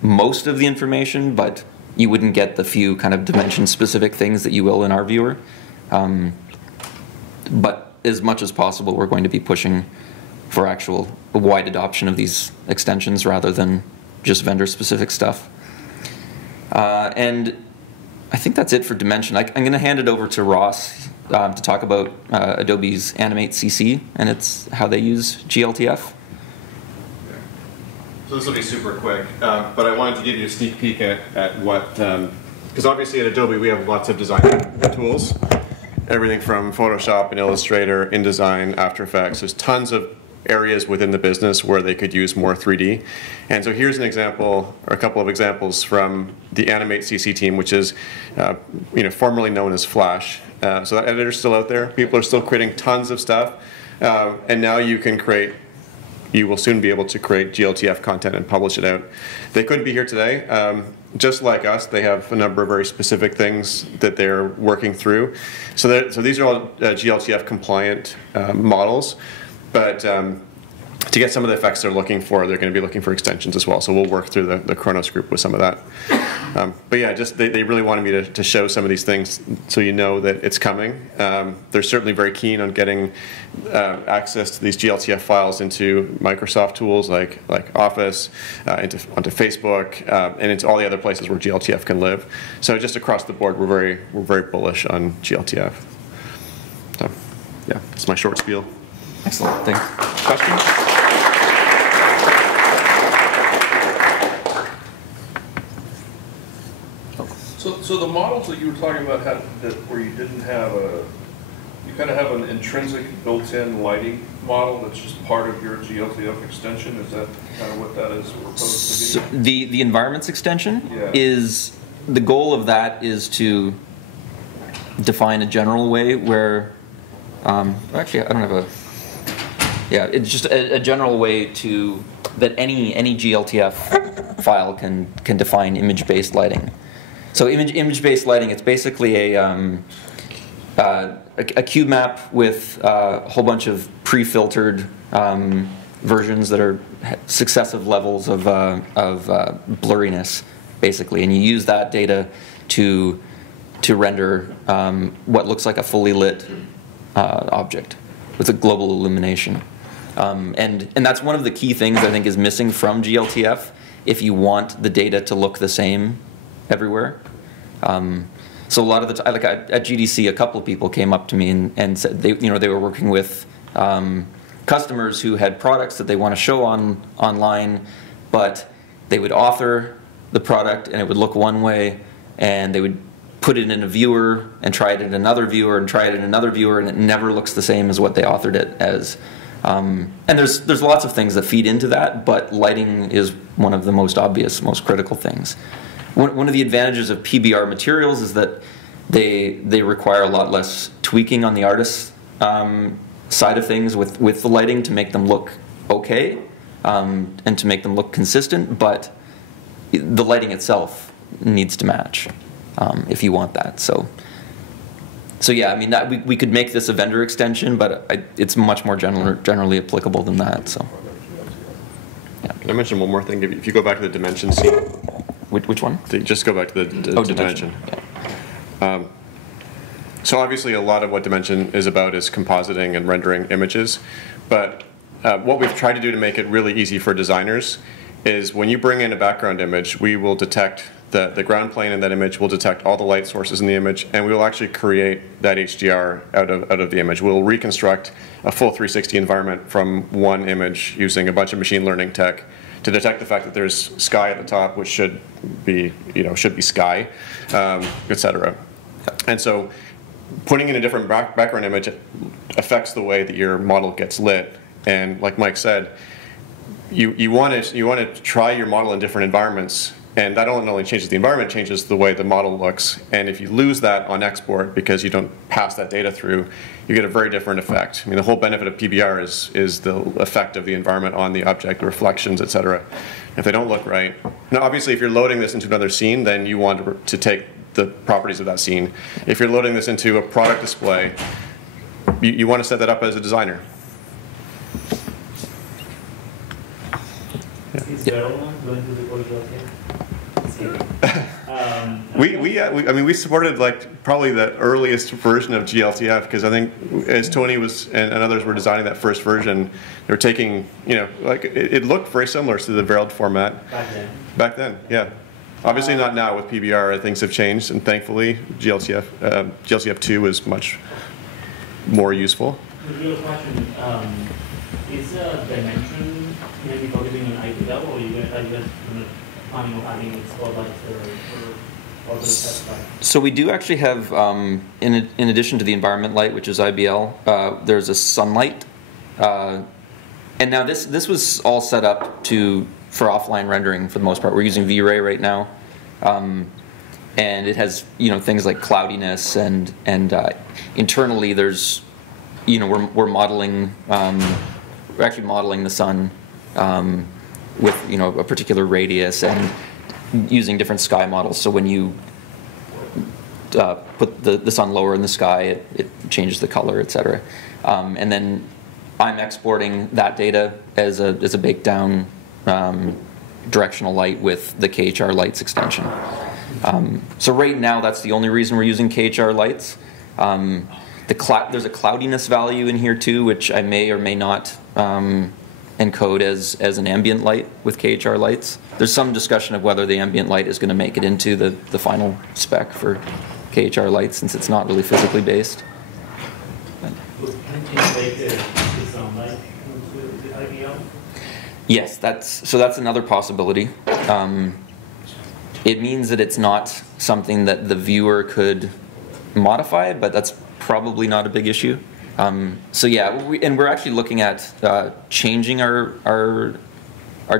most of the information, but you wouldn't get the few kind of dimension-specific things that you will in our viewer. But as much as possible, we're going to be pushing for actual wide adoption of these extensions rather than just vendor-specific stuff. And I think that's it for dimension. I'm going to hand it over to Ross to talk about Adobe's Animate CC and how they use glTF. So this will be super quick, but I wanted to give you a sneak peek at what, because obviously at Adobe we have lots of design tools, everything from Photoshop and Illustrator, InDesign, After Effects. There's tons of areas within the business where they could use more 3D. And so here's an example, or a couple of examples from the Animate CC team, which is formerly known as Flash. So that editor's still out there. People are still creating tons of stuff. And now you will soon be able to create glTF content and publish it out. They couldn't be here today. Just like us, they have a number of very specific things that they're working through. So these are all glTF compliant models. But to get some of the effects they're looking for, they're going to be looking for extensions as well. So we'll work through the Khronos group with some of that. But yeah, just they really wanted me to show some of these things so you know that it's coming. They're certainly very keen on getting access to these glTF files into Microsoft tools like Office, onto Facebook, and into all the other places where glTF can live. So just across the board, we're very bullish on glTF. So yeah, that's my short spiel. Excellent. Thanks. Questions? So the models that you were talking about where you didn't have you kind of have an intrinsic built-in lighting model that's just part of your glTF extension. Is that kind of what that is supposed to be? The environments extension is, the goal of that is to define a general way where, actually I don't have it's just a general way that any glTF file can define image-based lighting. So image-based lighting, it's basically a cube map with a whole bunch of pre-filtered versions that are successive levels of blurriness, basically, and you use that data to render what looks like a fully lit object with a global illumination. And that's one of the key things I think is missing from glTF if you want the data to look the same everywhere. So a lot of the time, like at GDC, a couple of people came up to me and said they were working with customers who had products that they want to show online, but they would author the product and it would look one way, and they would put it in a viewer and try it in another viewer and try it in another viewer, and it never looks the same as what they authored it as. And there's lots of things that feed into that, but lighting is one of the most obvious, most critical things. One of the advantages of PBR Materials is that they require a lot less tweaking on the artist's side of things with the lighting to make them look okay and to make them look consistent, but the lighting itself needs to match if you want that. So yeah, I mean, we could make this a vendor extension, but it's much more generally applicable than that. So. Yeah. Can I mention one more thing? If you go back to the dimension scene. Which one? Just go back to the dimension. Yeah. So obviously a lot of what dimension is about is compositing and rendering images, but what we've tried to do to make it really easy for designers is when you bring in a background image, we will detect the ground plane in that image, will detect all the light sources in the image, and we will actually create that HDR out of the image. We'll reconstruct a full 360 environment from one image using a bunch of machine learning tech to detect the fact that there's sky at the top, which should be sky, etc. And so putting in a different background image affects the way that your model gets lit. And like Mike said, you want to try your model in different environments And that not only changes the environment, it changes the way the model looks. And if you lose that on export because you don't pass that data through, you get a very different effect. I mean, the whole benefit of PBR is the effect of the environment on the object, the reflections, et cetera. If they don't look right. Now, obviously, if you're loading this into another scene, then you want to take the properties of that scene. If you're loading this into a product display, you want to set that up as a designer. Is there one going to record GLTF? I mean, we supported like probably the earliest version of glTF because I think as Tony was and others were designing that first version, they were taking, you know, like it looked very similar to the Veriled format. Back then, yeah. Obviously not now with PBR, things have changed, and thankfully glTF 2 is much more useful. The real question, is a dimension maybe focusing on IPL, or are you guys planning on having spotlights or the specified? So we do actually have, in addition to the environment light, which is IBL, there's a sunlight. And now this was all set up for offline rendering for the most part. We're using V-Ray right now. And it has, you know, things like cloudiness and internally there's, you know, we're modeling, we're actually modeling the sun with, you know, a particular radius and using different sky models. So when you put the sun lower in the sky, it changes the color, et cetera. And then I'm exporting that data as a baked down directional light with the KHR lights extension. So right now, that's the only reason we're using KHR lights. There's a cloudiness value in here too, which I may or may not encode as an ambient light with KHR lights. There's some discussion of whether the ambient light is going to make it into the final spec for KHR lights, since it's not really physically based. Yes, that's another possibility. It means that it's not something that the viewer could modify, but that's probably not a big issue. So yeah, we're actually looking at changing our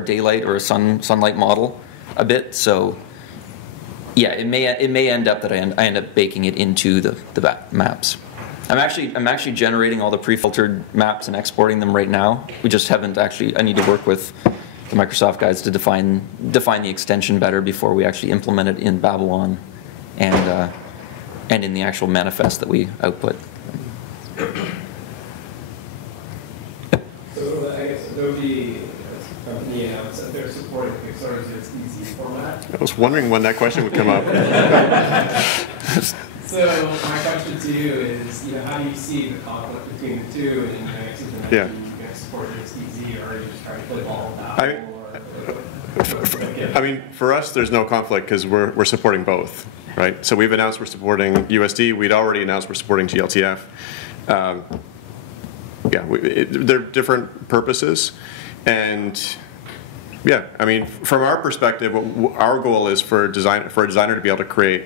daylight or a sunlight model a bit. So yeah, it may end up that I end up baking it into the maps. I'm actually generating all the pre-filtered maps and exporting them right now. We just haven't actually. I need to work with the Microsoft guys to define the extension better before we actually implement it in Babylon and in the actual manifest that we output. So I guess Adobe company announced that they're supporting Pixar's easy format. I was wondering when that question would come up. So my question to you is, you know, how do you see the conflict between the two? And I guess if you're going to support it's easy, or are you just trying to play ball with Apple? I mean, for us, there's no conflict because we're supporting both, right? So we've announced we're supporting USD. We'd already announced we're supporting glTF. Yeah, they're different purposes, and yeah, I mean, from our perspective, our goal is for a designer to be able to create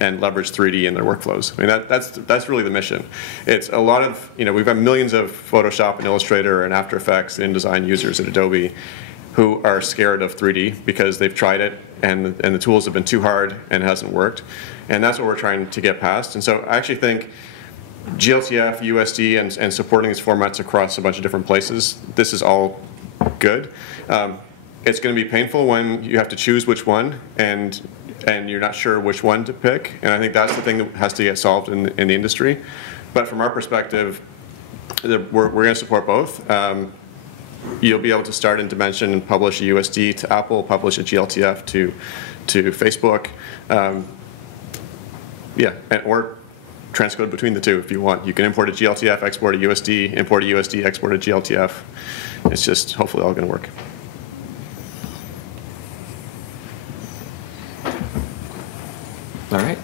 and leverage 3D in their workflows. I mean, that's really the mission. It's a lot of, you know, we've got millions of Photoshop and Illustrator and After Effects and InDesign users at Adobe who are scared of 3D because they've tried it and the tools have been too hard and it hasn't worked. And that's what we're trying to get past. And so I actually think glTF, USD, and supporting these formats across a bunch of different places, this is all good. It's going to be painful when you have to choose which one and you're not sure which one to pick. And I think that's the thing that has to get solved in the industry. But from our perspective, we're going to support both. You'll be able to start in Dimension and publish a USD to Apple, publish a glTF to Facebook. Yeah, or transcode between the two if you want. You can import a glTF, export a USD, import a USD, export a glTF. It's just hopefully all going to work. All right.